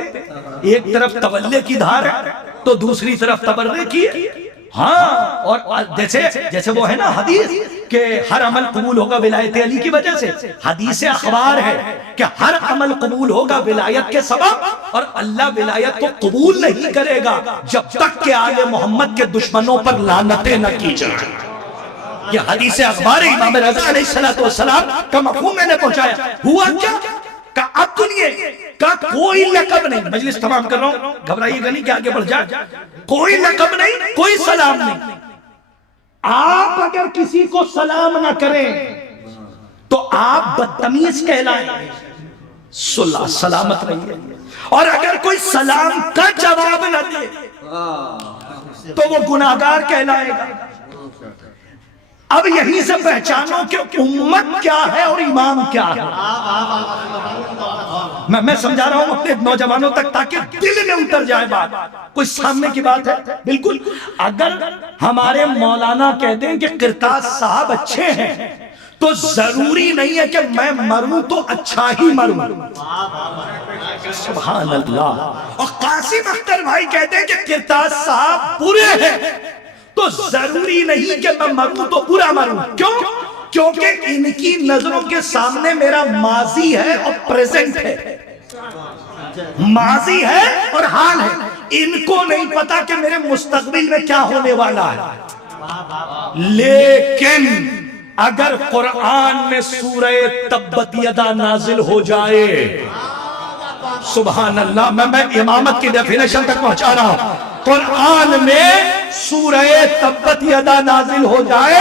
ایک طرف تولے کی دھار ہے تو دوسری طرف تبرے کی ہے. ہاں, اور جیسے وہ ہے نا حدیث کہ ہر عمل قبول ہوگا ولایت علی کی وجہ سے. حدیث اخبار ہے کہ ہر عمل قبول ہوگا ولایت کے سبب, اور اللہ ولایت کو قبول نہیں کرے گا جب تک کہ آل محمد کے دشمنوں پر لعنتیں نہ کی جائیں. یہ حدیث اخبار امام رضا علیہ السلام کا مفہوم میں نے پہنچایا. ہوا کیا کہ اب سنیے کا کوئی لقب نہیں, مجلس تمام کر رہا ہوں, گھبرائیے گا نہیں کہ آگے بڑھ جائے. کوئی لقب نہیں, کوئی سلام نہیں. آپ اگر کسی کو سلام نہ کریں تو آپ بدتمیز کہلائیں, سلامت رہیے. اور اگر کوئی سلام کا جواب نہ دے تو وہ گناہگار کہلائے گا. اب یہیں سے پہچانو کہ امت کیا ہے اور امام کیا ہے. میں سمجھا رہا ہوں اپنے نوجوانوں تک تاکہ دل میں اتر جائے بات. کوئی سامنے کی بات ہے بالکل. اگر ہمارے مولانا کہہ دیں کہ کرتاز صاحب اچھے ہیں تو ضروری نہیں ہے کہ میں مروں تو اچھا ہی مروں. سبحان اللہ. اور قاسم اختر بھائی کہتے ہیں کہ کرتاز صاحب برے ہیں تو ضروری نہیں کہ میں مروں تو برا مروں. کیوں؟ کیونکہ ان کی نظروں کے سامنے میرا ماضی ہے اور پریزنٹ ہے, ماضی ہے اور حال ہے. ان کو نہیں پتا کہ میرے مستقبل میں کیا ہونے والا ہے. لیکن اگر قرآن میں سورہ تبت یدا نازل ہو جائے, سبحان اللہ, میں امامت کی ڈیفینیشن تک پہنچا رہا ہوں. قرآن میں سورہ تبت یدا نازل ہو جائے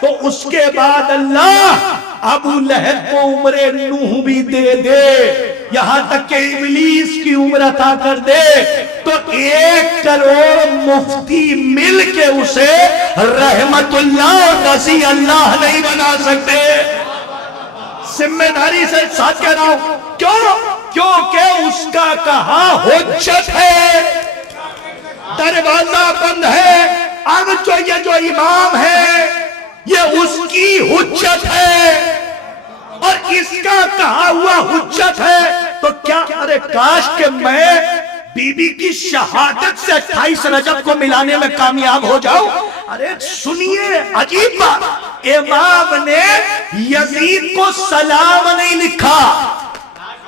تو اس کے بعد اللہ ابو لہب کو عمر نوح بھی دے دے, یہاں تک کہ ابلیس کی عمر عطا کر دے, تو 1 کروڑ مفتی مل کے اسے رحمت اللہ رضی اللہ نہیں بنا سکتے. ذمہ داری سے ساتھ کہہ رہا ہوں. کیوں؟ کیونکہ اس کا کہا حجت ہے, دروازہ بند ہے. اب یہ جو امام ہے یہ اس کی حجت ہے اور اس کا کہا ہوا حجت ہے. تو کیا ارے کاش کہ میں بی بی کی شہادت سے 28 رجب کو ملانے میں کامیاب ہو جاؤں. ارے سنیے عجیب بات, امام نے یزید کو سلام نہیں لکھا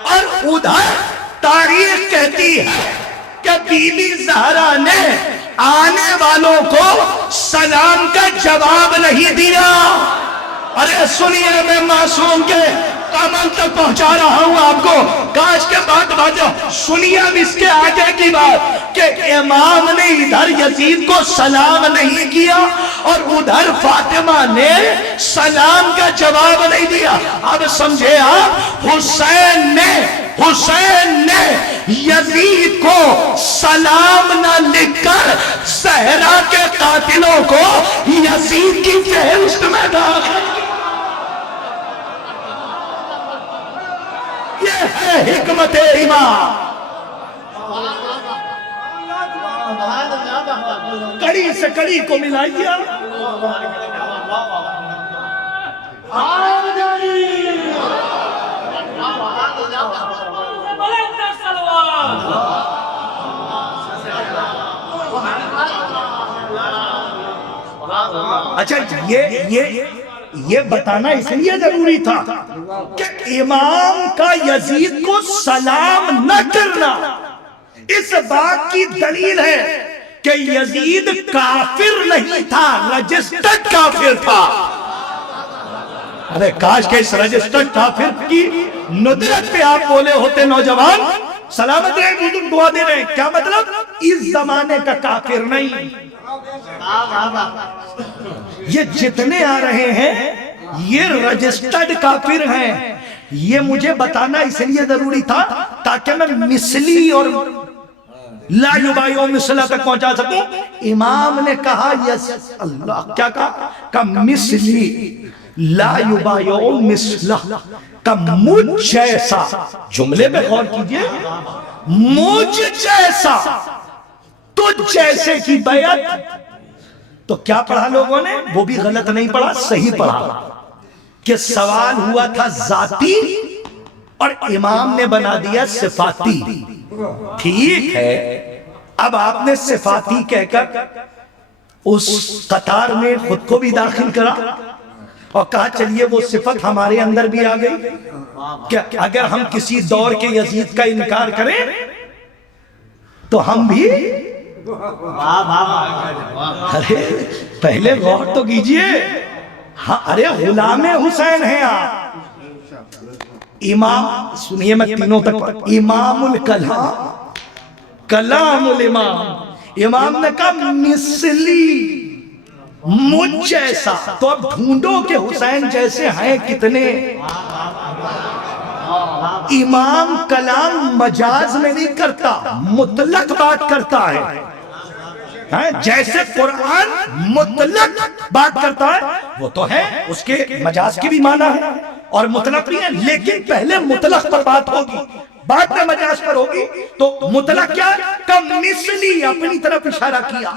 اور ادھر تاریخ کہتی ہے کہ بی بی زہرا نے آنے والوں کو سلام کا جواب نہیں دیا. ارے سنیے, میں معصوم کے عمل تک پہنچا رہا ہوں آپ کو. کاش کے بات باجو سنیے اب اس کے آگے کی بات کہ امام نے ادھر یزید کو سلام نہیں کیا اور ادھر فاطمہ نے سلام کا جواب نہیں دیا. اب سمجھے آپ, حسین نے یزید کو سلام نہ لکھ کر زہرا کے قاتلوں کو یزید کی فہرست میں داخل. یہ ہے حکمت امام. کڑی سے کڑی کو ملائیے. اچھا یہ بتانا اس لیے ضروری تھا کہ امام کا یزید کو سلام نہ کرنا اس بات کی دلیل ہے کہ یزید کافر نہیں تھا، رجسٹرڈ کافر تھا۔ ارے کاش کہ اس رجسٹرڈ کافر کی ندرت پہ آپ بولے ہوتے نوجوان۔ سلامت رہے بزرگ دعا دے رہے ہیں، کیا مطلب؟ اس زمانے کا کافر نہیں۔ یہ جتنے آ رہے ہیں یہ رجسٹرڈ کافر ہیں۔ یہ مجھے بتانا اس لیے ضروری تھا تاکہ میں مثلی اور لا یبایعو مثلا تک پہنچا سکوں۔ امام نے کہا یس اللہ کیا کہا؟ کہ مثلی لا یبایعو مثلا، کہ مجھ جیسا، جملے پہ غور کیجئے، مجھ جیسا تجھ جیسے کی بیعت۔ تو کیا پڑھا لوگوں نے؟ وہ بھی غلط نہیں پڑھا، صحیح پڑھا کہ سوال ہوا تھا ذاتی اور امام نے بنا دیا صفاتی۔ ٹھیک ہے، اب آپ نے صفاتی کہہ کر اس قطار میں خود کو بھی داخل کرا اور کہا چلیے وہ صفت ہمارے اندر بھی آ گئی کہ اگر ہم کسی دور کے یزید کا انکار کریں تو ہم بھی۔ ارے پہلے غور تو کیجئے، ہاں ارے غلام حسین ہیں آپ۔ امام سنیے میں تینوں تک امام الکلام، کلام الامام، امام نے کہا مثلی مجھ جیسا۔ تو اب ڈھونڈو کہ حسین جیسے ہیں کتنے۔ امام کلام مجاز میں نہیں کرتا، مطلق بات کرتا ہے۔ جیسے قرآن مطلق بات کرتا ہے وہ تو ہے، اس کے مجاز کی بھی معنی ہے اور مطلق بھی ہے، لیکن پہلے مطلق پر بات ہوگی بعد میں مجاز پر ہوگی۔ تو مطلق کیا ہے؟ کہ مثلی، اپنی طرف اشارہ کیا۔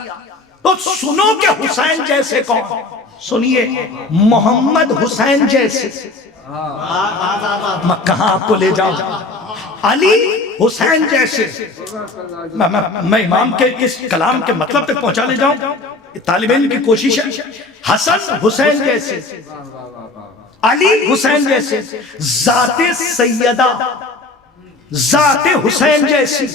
تو سنو کہ حسین جیسے کون؟ سنیے محمد حسین جیسے۔ میں کہاں آپ کو لے جاؤں؟ علی حسین جیسے۔ میں امام کے اس کلام کے مطلب تک پہنچا لے جاؤں، طالب علم کی کوشش ہے۔ حسن حسین جیسے، علی حسین جیسے، ذات سیدہ ذات حسین جیسی،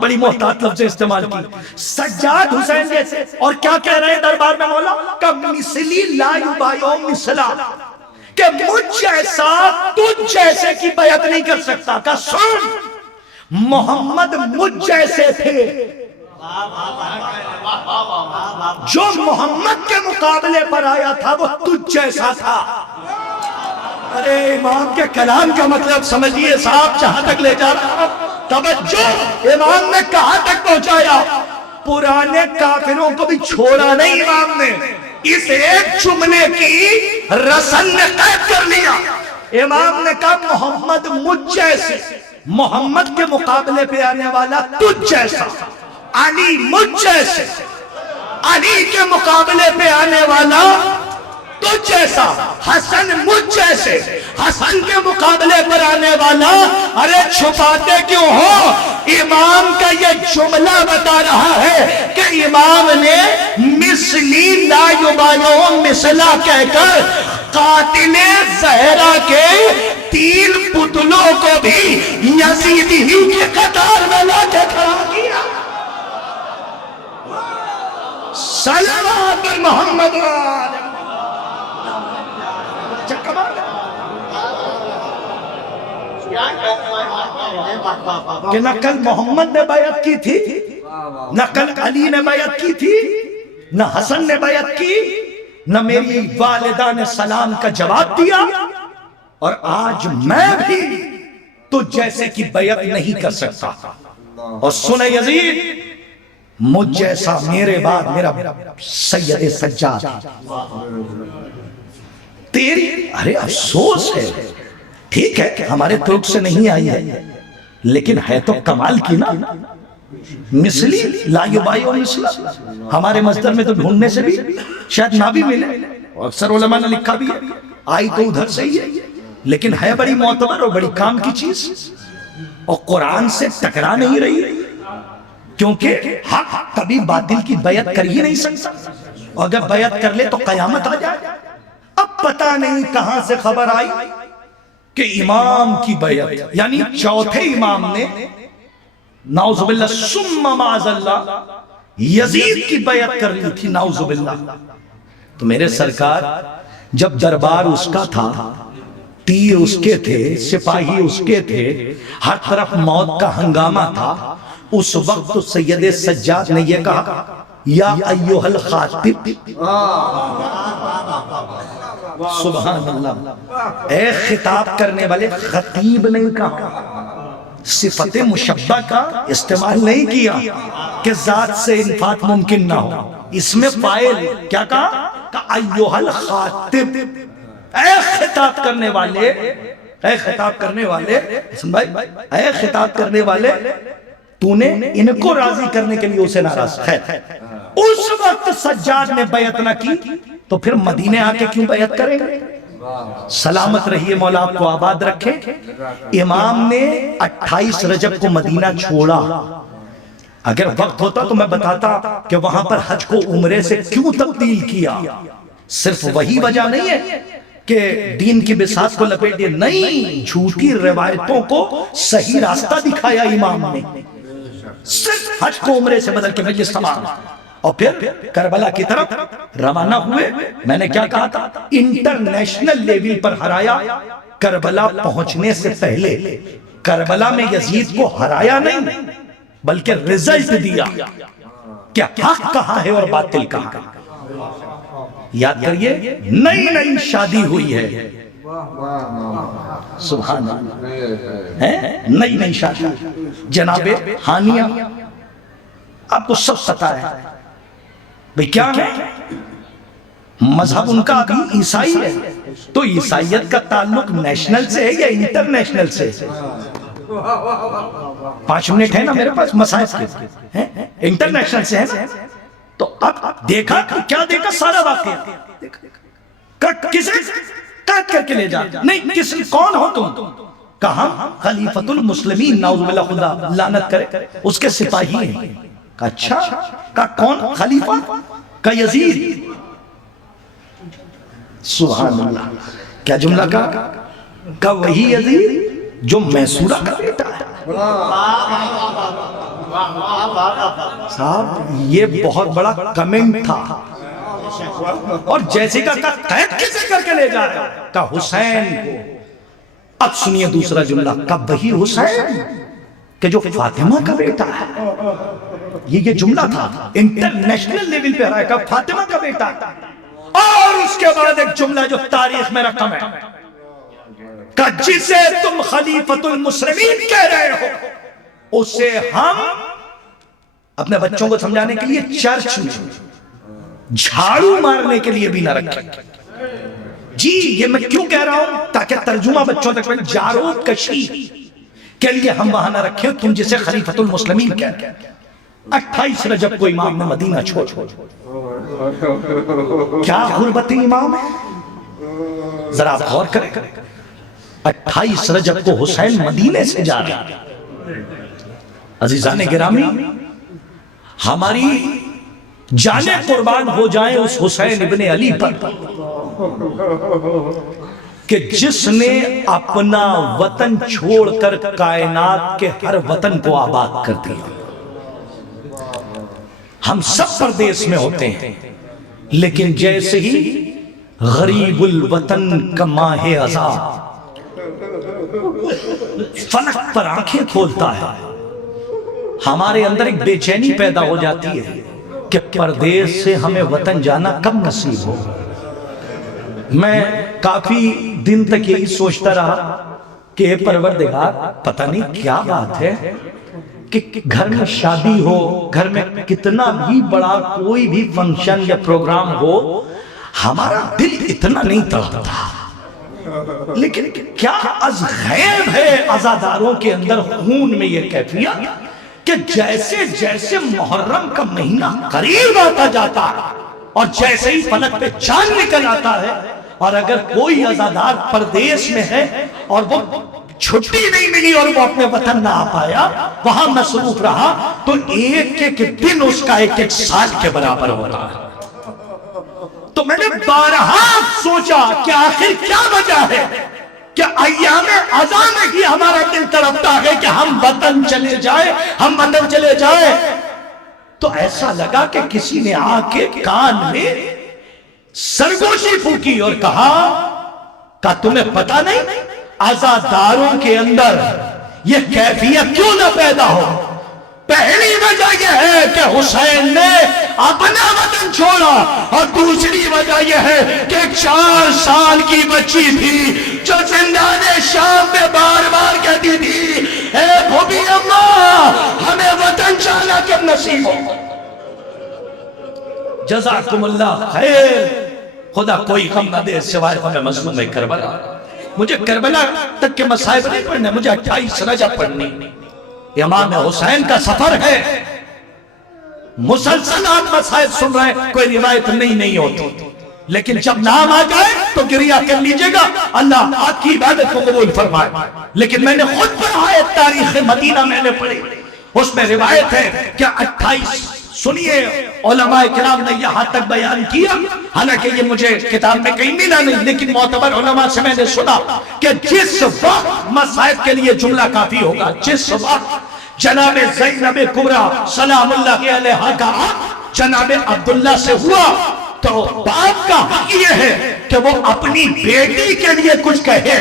بڑی محتاط لفظ استعمال کی، سجاد حسین جیسے۔ اور کیا کہہ رہے ہیں دربار میں مولا؟ کہ مثلی لا یبایعو مثلا، کہ مجھ جیسا تجھ جیسے کی بیعت نہیں کر سکتا۔ کہ سن محمد مجھ جیسے تھے، جو محمد کے مقابلے پر آیا تھا وہ تجھ جیسا تھا۔ ارے امام کے کلام کا مطلب سمجھیے صاحب، جہاں تک لے جا رہا توجہ، امام نے کہاں تک پہنچایا؟ پرانے کافروں کو بھی چھوڑا نہیں امام نے، اس ایک جملے کی رسل نے قید کر لیا۔ امام نے کہا محمد مجھ جیسے، محمد کے مقابلے پہ آنے والا تجھ جیسا، علی مجھ جیسے، علی کے مقابلے پہ آنے والا تجھ جیسا، حسن مجھ جیسے، حسن کے مقابلے پر آنے والا۔ ارے چھپاتے کیوں ہو؟ امام کا یہ جملہ بتا رہا ہے کہ امام نے مثلی لا یبایعو مثلا کہہ کر قاتل زہرا کے 3 پتلوں کو بھی یزید ہی کے قطار میں لا کے کھڑا کیا۔ صلوات محمد علیہ کہ نہ کل محمد نے بیعت کی تھی، نہ کل علی نے بیعت کی تھی، نہ حسن نے بیعت کی، نہ میری والدہ نے سلام کا جواب دیا، اور آج میں بھی تو جیسے کی بیعت نہیں کر سکتا۔ اور سن یزید، مجھ جیسا میرے بعد میرا سید سجاد، تیری ارے افسوس ہے، ٹھیک ہے ہمارے ترک سے نہیں آئی ہے لیکن ہے تو کمال کی نا، مثلی لا یبایعو مثلا۔ ہمارے مصدر میں تو ڈھونڈنے سے بھی شاید نہ بھی ملے، اکثر علماء نے لکھا بھی ہے، آئی تو ادھر سے ہی ہے، لیکن ہے بڑی معتبر اور بڑی کام کی چیز، اور قرآن سے ٹکرا نہیں رہی، کیونکہ حق کبھی باطل کی بیعت کر ہی نہیں سکتا، اور اگر بیعت کر لے تو قیامت آ جائے۔ اب پتہ نہیں کہاں سے خبر آئی کہ امام کی بیعت، یعنی چوتھے امام نے نعوذ باللہ ثم معاذ اللہ یزید کی بیعت کر لی تھی، نعوذ باللہ۔ تو میرے سرکار جب دربار اس کا تھا، تیر اس کے تھے، سپاہی اس کے تھے، ہر طرف موت کا ہنگامہ تھا، اس وقت تو سید سجاد نے یہ کہا یا ایوہ الخاطب، سبحان اللہ، اے خطاب کرنے والے، خطیب نہیں کہا، صفت مشبہ کا استعمال نہیں کیا کہ ذات سے انفات ممکن نہ ہو، اس میں فاعل کیا کہا کہ ایوہ الخاطب، اے خطاب کرنے والے، اے خطاب کرنے والے، حسن بھائی، اے خطاب کرنے والے، تو نے ان کو راضی کرنے کے لیے اسے ناراض، خیر اس وقت سجاد نے بیعت نہ کی تو پھر مدینے آ کے کیوں بیعت کریں گے؟ سلامت رہیے، مولا آپ کو آباد رکھے۔ امام نے 28 رجب کو مدینہ چھوڑا، اگر وقت ہوتا تو میں بتاتا کہ وہاں پر حج کو عمرے سے کیوں تبدیل کیا، صرف وہی وجہ نہیں ہے کہ دین کی بساط کو لپیٹے، نہیں، جھوٹی روایتوں کو صحیح راستہ دکھایا امام نے، صرف حج کو عمرے سے بدل کے مجلس تمام، اور پھر کربلا کی طرف روانہ ہوئے۔ میں نے کیا کہا تھا، انٹرنیشنل لیول پر ہرایا، کربلا پہنچنے سے پہلے کربلا میں یزید کو ہرایا نہیں بلکہ رزلٹ دیا کہ حق کہاں ہے اور باطل کہاں ہے۔ یاد کریے، نئی نئی شادی ہوئی ہے، سبحان اللہ، نئی نئی شادی، جناب ہانیہ، آپ کو سب پتہ ہے بھئی کیا ہے، مذہب ان کا ابھی عیسائی ہے، تو عیسائیت کا تعلق نیشنل سے ہے یا انٹرنیشنل سے؟ 5 منٹ ہے نا میرے پاس مسائل کے، انٹرنیشنل سے ہے۔ تو اب دیکھا کیا دیکھا، سارا واقعہ کسے قید کر کے لے جا، نہیں کسی، کون ہو تم؟ کہا خلیفۃ المسلمین، نعوذ باللہ، خدا لعنت کرے، اس کے سپاہی ہیں۔ کہا اچھا، کہا کون خلیفہ؟ کہا یزید۔ سبحان اللہ، کیا جملہ کہا؟ کہا وہی یزید جو میسورہ کا بیٹا ہے۔ صاحب یہ بہت بڑا کمنٹ تھا، اور جیسے کا قید کسے کر کے لے جا رہا ہے؟ کہا حسین کو۔ اب سنیے دوسرا جملہ، کہا وہی حسین کہ جو فاطمہ کا بیٹا ہے۔ یہ جملہ تھا، انٹرنیشنل لیول پہ رہا ہے، کہا فاطمہ کا بیٹا ہے۔ اور اس کے بعد ایک جملہ جو تاریخ میں رقم ہے، کہ جسے تم خلیفۃ المسلمین کہہ رہے ہو، اسے ہم اپنے بچوں کو سمجھانے کے لیے چرچ میں جھاڑو مارنے کے لیے بھی نہ رکھیں۔ جی یہ میں کیوں کہہ رہا ہوں؟ تاکہ ترجمہ بچوں تک پہنچے، جارود کشی کے لیے ہم وہاں نہ رکھیں تم جسے خلیفۃ المسلمین کہتے ہیں۔ 28 رجب کو امام نے مدینہ چھوڑ، کیا غربت امام ہے، ذرا آپ غور کریں۔ 28 رجب کو حسین مدینے سے جا رہا ہے۔ عزیزان گرامی، ہماری جانیں قربان ہو جائیں اس حسین ابن علی پر کہ جس نے اپنا وطن چھوڑ کر کائنات کے ہر وطن کو آباد کر دیا۔ ہم سب پردیس میں ہوتے ہیں، لیکن جیسے ہی غریب الوطن کا ماہ عذاب فلک پر آنکھیں کھولتا ہے، ہمارے اندر ایک بے چینی پیدا ہو جاتی ہے کہ پردیس سے ہمیں وطن جانا کب نصیب ہو۔ میں کافی دن تک یہی سوچتا رہا کہ پروردگار پتہ نہیں کیا بات ہے کہ گھر میں شادی ہو، گھر میں کتنا بھی بڑا کوئی بھی فنکشن یا پروگرام ہو، ہمارا دل اتنا نہیں تڑپتا، لیکن کیا از غیب ہے عزاداروں کے اندر خون میں یہ کیفیت کہ جیسے جیسے محرم کا مہینہ قریب آتا جاتا ہے اور جیسے ہی فلک پہ چاند نکل آتا ہے، اور اگر کوئی عزادار پردیس میں ہے اور وہ چھٹی نہیں ملی اور وہ اپنے وطن نہ آ پایا، وہاں مصروف رہا، تو ایک ایک دن اس کا ایک ایک سال کے برابر ہوتا ہے۔ تو میں نے بارہا سوچا کہ آخر کیا وجہ ہے کہ ایام عزا میں ہی ہمارا دل تڑپتا ہے کہ ہم وطن چلے جائیں، ہم وطن چلے جائیں۔ تو ایسا لگا کہ کسی نے آ کے کان میں سرگوشی پھونکی اور کہا کہ تمہیں پتہ نہیں عزاداروں کے اندر یہ کیفیت کیوں نہ پیدا ہو؟ پہلی وجہ یہ ہے کہ حسین نے اپنا وطن چھوڑا، اور دوسری وجہ یہ ہے کہ 4 سال کی بچی تھی جو زندان شام میں بار بار کہتی تھی، اے بھوبی اماں ہمیں وطن جانا کب نصیب ہو۔ جزاکم اللہ خیر، خدا کوئی غم نہ دے سوائے ہمیں مظلوم کربلا۔ مجھے کربلا تک کے مصائب نہیں پڑھنے، مجھے 28 رجب پڑھنی۔ امام حسین کا سفر ہے، مسلسل آپ مصائب سن رہے ہیں، کوئی روایت نہیں ہوتی، لیکن جب نام آ جائے تو گریہ کر لیجئے گا، اللہ آپ کی عبادت کو قبول فرمائے۔ لیکن میں نے خود پڑھا ہے، تاریخ مدینہ میں نے پڑھی، اس میں روایت ہے کہ 28 سنیے، علماء کرام نے یہاں تک بیان کیا، حالانکہ یہ مجھے کتاب میں کہیں ملا نہیں، لیکن معتبر علماء سے میں نے سنا کہ جس وقت مصائب کے لیے جملہ کافی ہوگا، جس وقت جناب زینب کبریٰ سلام اللہ علیہا کا جناب عبداللہ سے ہوا، تو باپ کا حق یہ ہے کہ وہ اپنی بیٹی کے لیے کچھ کہے۔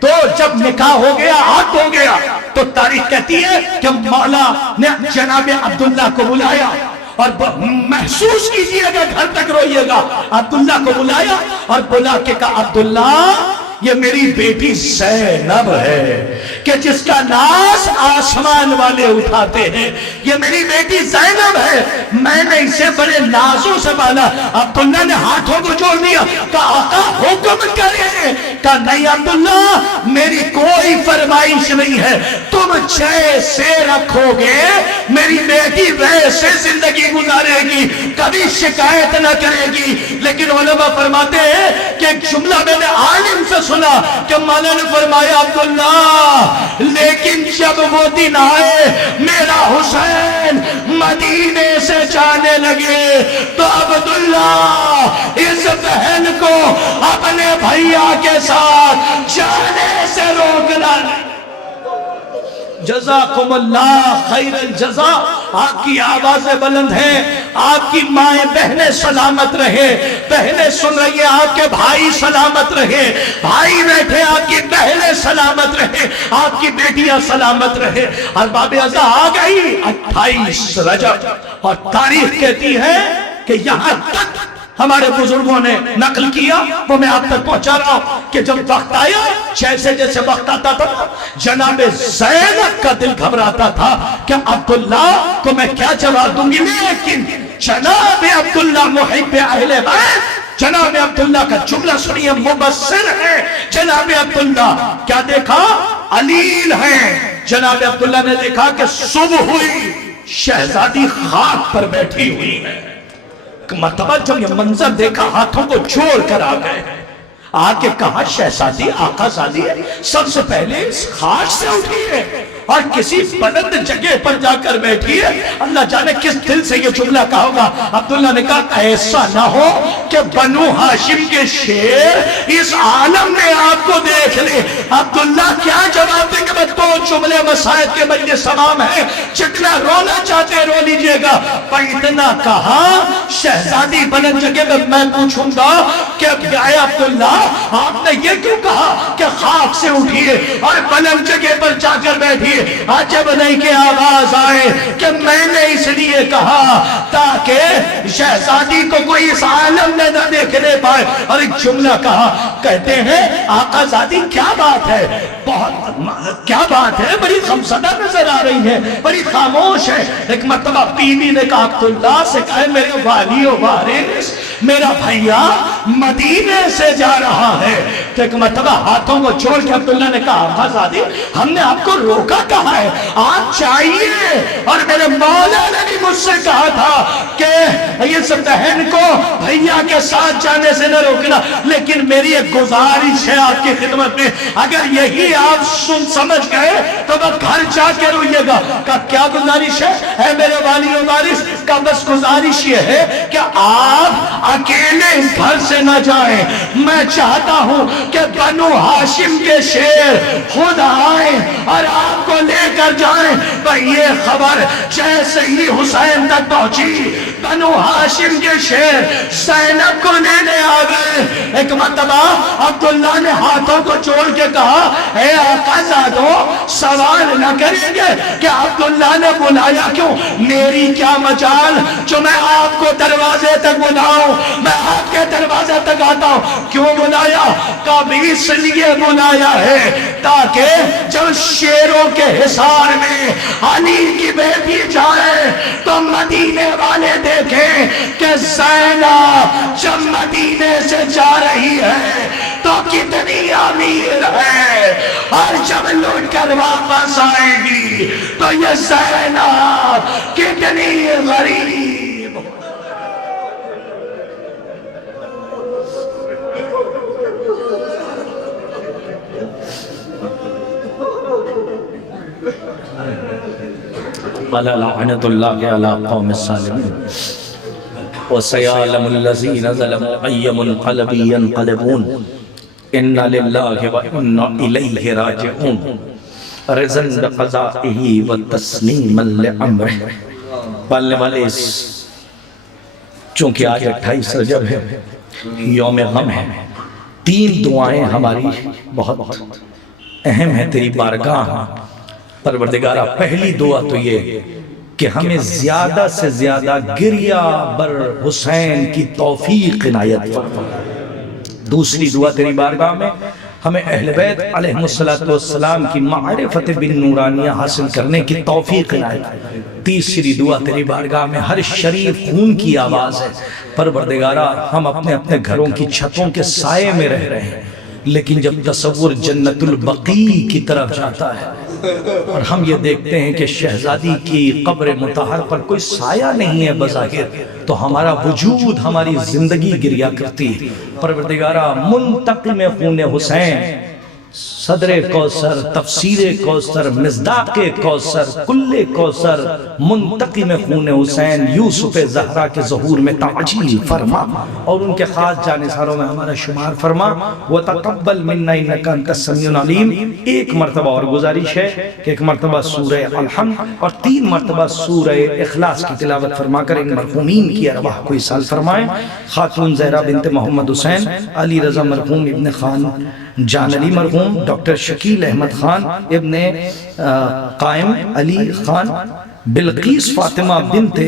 تو جب نکاح ہو گیا، عقد ہو گیا، تو تاریخ کہتی ہے کہ مولا نے جناب عبداللہ کو بلایا، اور محسوس کیجئے گا، گھر تک روئیے گا، عبداللہ کو بلایا اور بلا کے کہا، عبداللہ یہ میری بیٹی زینب ہے کہ جس کا ناز آسمان والے اٹھاتے ہیں، یہ میری بیٹی زینب ہے، میں نے اسے بڑے نازوں سے پالا۔ عبداللہ نے ہاتھوں کو جوڑ دیا، کہا آقا حکم کریں۔ کہا نہیں عبداللہ میری کوئی فرمائش نہیں ہے، تم جیسے رکھو گے میری بیٹی ویسے زندگی گزارے گی، کبھی شکایت نہ کرے گی۔ لیکن علماء فرماتے ہیں کہ ایک جملہ میں نے عالم سے سنا کہ مولا نے فرمایا، عبداللہ لیکن جب وہ دن آئے میرا حسین مدینے سے جانے لگے، تو عبداللہ اس بہن کو اپنے بھائیا کے ساتھ جانے سے روکنا نہیں۔ جزاکم اللہ خیر الجزا۔ آپ کی آوازیں بلند ہیں، آپ کی مائیں بہنیں سلامت رہے، بہنیں سن رہی ہیں، آپ کے بھائی سلامت رہے، بھائی بیٹھے آپ کی بہنیں سلامت رہے، آپ کی بیٹیاں سلامت رہے۔ ارباب عزا آ گئی 28 رجب، اور تاریخ کہتی ہے کہ یہاں تک ہمارے بزرگوں نے نقل کیا، وہ میں آپ تک پہنچا رہا ہوں کہ جب وقت آیا، جیسے جیسے وقت آتا تھا، جناب زینب کا دل گھبراتا تھا کہ عبداللہ کو میں کیا جواب دوں گی، لیکن جناب عبداللہ محب اہل بیت، جناب عبداللہ کا جملہ سنیے، مبصر ہے۔ جناب عبداللہ کیا دیکھا؟ علیل ہیں۔ جناب عبداللہ نے دیکھا کہ صبح ہوئی، شہزادی خاک پر بیٹھی ہوئی ہے۔ مرتبہ جب یہ منظر دیکھا ہاتھوں کو جوڑ کر آ گئے، آگے کہا شہزادی آقا زادی سب سے پہلے اس خاک سے اٹھی ہے اور کسی بلند جگہ پر جا کر بیٹھی ہے۔ اللہ جانے کس دل سے یہ جملہ کہا ہوگا۔ عبداللہ نے کہا ایسا نہ ہو کہ بنو ہاشم کے شیر اس عالم میں آپ کو دیکھ لے۔ عبداللہ کیا جواب دے کہ میں دو جملے مسائد کے مجلس تمام ہے، جتنا رونا چاہتے ہیں رو لیجئے گا۔ پر اتنا کہا شہزادی بلند جگہ میں پوچھوں گا کہ اے عبداللہ آپ نے یہ کیوں کہا کہ خاک سے اٹھیے اور بلند جگہ پر جا کر بیٹھیے؟ عجب نہیں کہ آواز آئے کہ میں نے اس لیے کہا تاکہ شہزادی کو کوئی اس عالم میں نہ دیکھنے پائے۔ اور ایک جملہ کہا، کہتے ہیں آقا زادی کیا بات ہے، بہت کیا بات ہے، بڑی غمزدہ نظر آ رہی ہے، بڑی خاموش ہے۔ ایک مرتبہ بیوی نے کہا عبداللہ سے کہے میرے والی و وارث میرا بھائیا مدینے سے جا رہا ہے، تو ایک مرتبہ ہاتھوں کو جوڑ کے عبداللہ نے کہا آقازادی ہم نے آپ کو روکا کہا ہے، آپ چاہیے، اور میرے مولا نے بھی مجھ سے کہا تھا کہ اس بہن کو بھیا کے ساتھ جانے سے نہ روکنا، لیکن میری ایک گزارش ہے آپ کی خدمت میں، اگر یہی آپ سمجھ گئے تو میں گھر جا کے روئیے گا۔ کہا کیا گزارش ہے اے میرے والی و وارث؟ کہا بس گزارش یہ ہے کہ آپ اکیلے گھر سے نہ جائیں، میں چاہتا ہوں کہ بنو ہاشم کے شیر خود آئیں اور آپ کو لے کر جائیں۔ بھئی یہ خبر جیسے ہی حسین تک پہنچی، بنو ہاشم کے شیر زینب کو لینے آ گئے۔ ایک مرتبہ عبداللہ نے ہاتھوں کو جوڑ کے کہا اے آقا زادو سوال نہ کریں گے کہ عبداللہ نے بلایا کیوں؟ میری کیا مجال جو میں آپ کو دروازے تک بلاؤں، میں آپ کے دروازے تک آتا ہوں۔ کیوں بلایا؟ کبھی اس لیے بلایا ہے تاکہ جب شیروں کے حصار میں علی کی بیٹی جائے تو مدینے والے دیکھیں کہ زینب جب مدینے سے جا رہی ہے تو کتنی امیر ہے، اور جب لوٹ کر واپس آئے گی تو یہ زینب کتنی غریب۔ وَلَا لَعْنَةُ اللَّهِ عَلَىٰ قَوْمِ الظَّالِمِينَ وَسَيَعْلَمُ الَّذِينَ ظَلَمُوا أَيَّ مُنقَلَبٍ يَنقَلِبُونَ إِنَّ لِلَّهِ وَإِنَّا إِلَيْهِ رَاجِعُونَ رِضًا بِقَضَائِهِ وَتَسْلِيمًا لِأَمْرِهِ۔ پالنے والے اس چونکہ آج 28 رجب ہے، یوم غم ہے، 3 دعائیں ہماری بہت اہم ہیں تیری بارگاہ۔ پروردگارہ پہلی دعا تو یہ کہ ہمیں زیادہ سے زیادہ گریہ بر حسین کی توفیق عنایت فرما۔ دوسری دعا تیری بارگاہ میں ہمیں اہل بیت علیہ السلام کی معرفت بالنورانیہ حاصل کرنے کی توفیق عنایت۔ تیسری دعا تیری بارگاہ میں ہر شریف خون کی آواز ہے، پروردگارہ ہم اپنے اپنے گھروں کی چھتوں کے سائے میں رہ رہے ہیں، لیکن جب تصور جنت البقیع کی طرف جاتا ہے اور ہم یہ دیکھتے ہیں کہ شہزادی کی قبر مطہر پر کوئی سایہ نہیں ہے بظاہر، تو ہمارا وجود، ہماری زندگی گریہ کرتی ہے۔ پروردگارہ منتقم خون حسین، صدر کوثر، تفسیر کوثر، مصداق کوثر، کل کوثر، منتقم خون حسین یوسف زہرا کے ظہور میں تعجیل فرما اور ان کے خاص جانثاروں میں ہمارا شمار فرما۔ وَتَقَبَّلْ مِنَّا إِنَّكَ أَنْتَ السَّمِيعُ الْعَلِيمُ۔ ایک مرتبہ اور گزارش ہے کہ ایک مرتبہ سورہ الحمد اور 3 مرتبہ سورہ اخلاص کی تلاوت فرما کر ان مرحومین کی ارواح کو اصال فرمائیں۔ خاتون زہرا بنت محمد حسین، علی رضا مرحوم ابن خان جان علی مرحوم، ڈاکٹر شکیل احمد خان ابن قائم علی خان، بلقیس فاطمہ بنت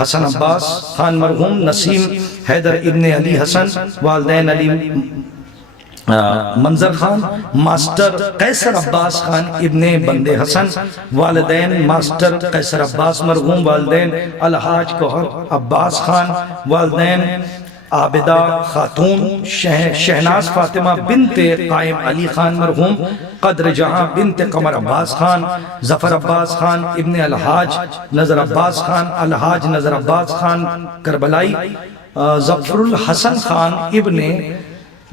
حسن عباس خان مرحوم، نسیم حیدر ابن علی حسن، والدین علی منظر خان، ماسٹر قیصر عباس خان ابن بند حسن، والدین ماسٹر قیصر عباس مرحوم، والدین الحاج کوہر عباس خان، والدین عابدہ خاتون، شہناز فاطمہ بنت قائم علی خان مرحوم، قدر جہاں بنت قمر عباس خان، ظفر عباس خان ابن الحاج نظر عباس خان، الحاج نظر عباس خان کربلائی، ظفر الحسن خان ابن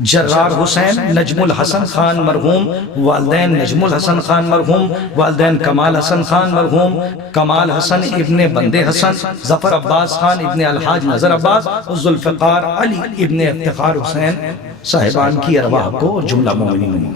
جرار حسین، نجم الحسن خان مرحوم، والدین نجم الحسن خان مرحوم، والدین کمال حسن خان مرحوم، کمال حسن ابن بند حسن، ظفر عباس خان ابن الحاج نظر عباس، ذوالفقار علی ابن افتخار حسین صاحبان کی ارواح کو اور جملہ مومنین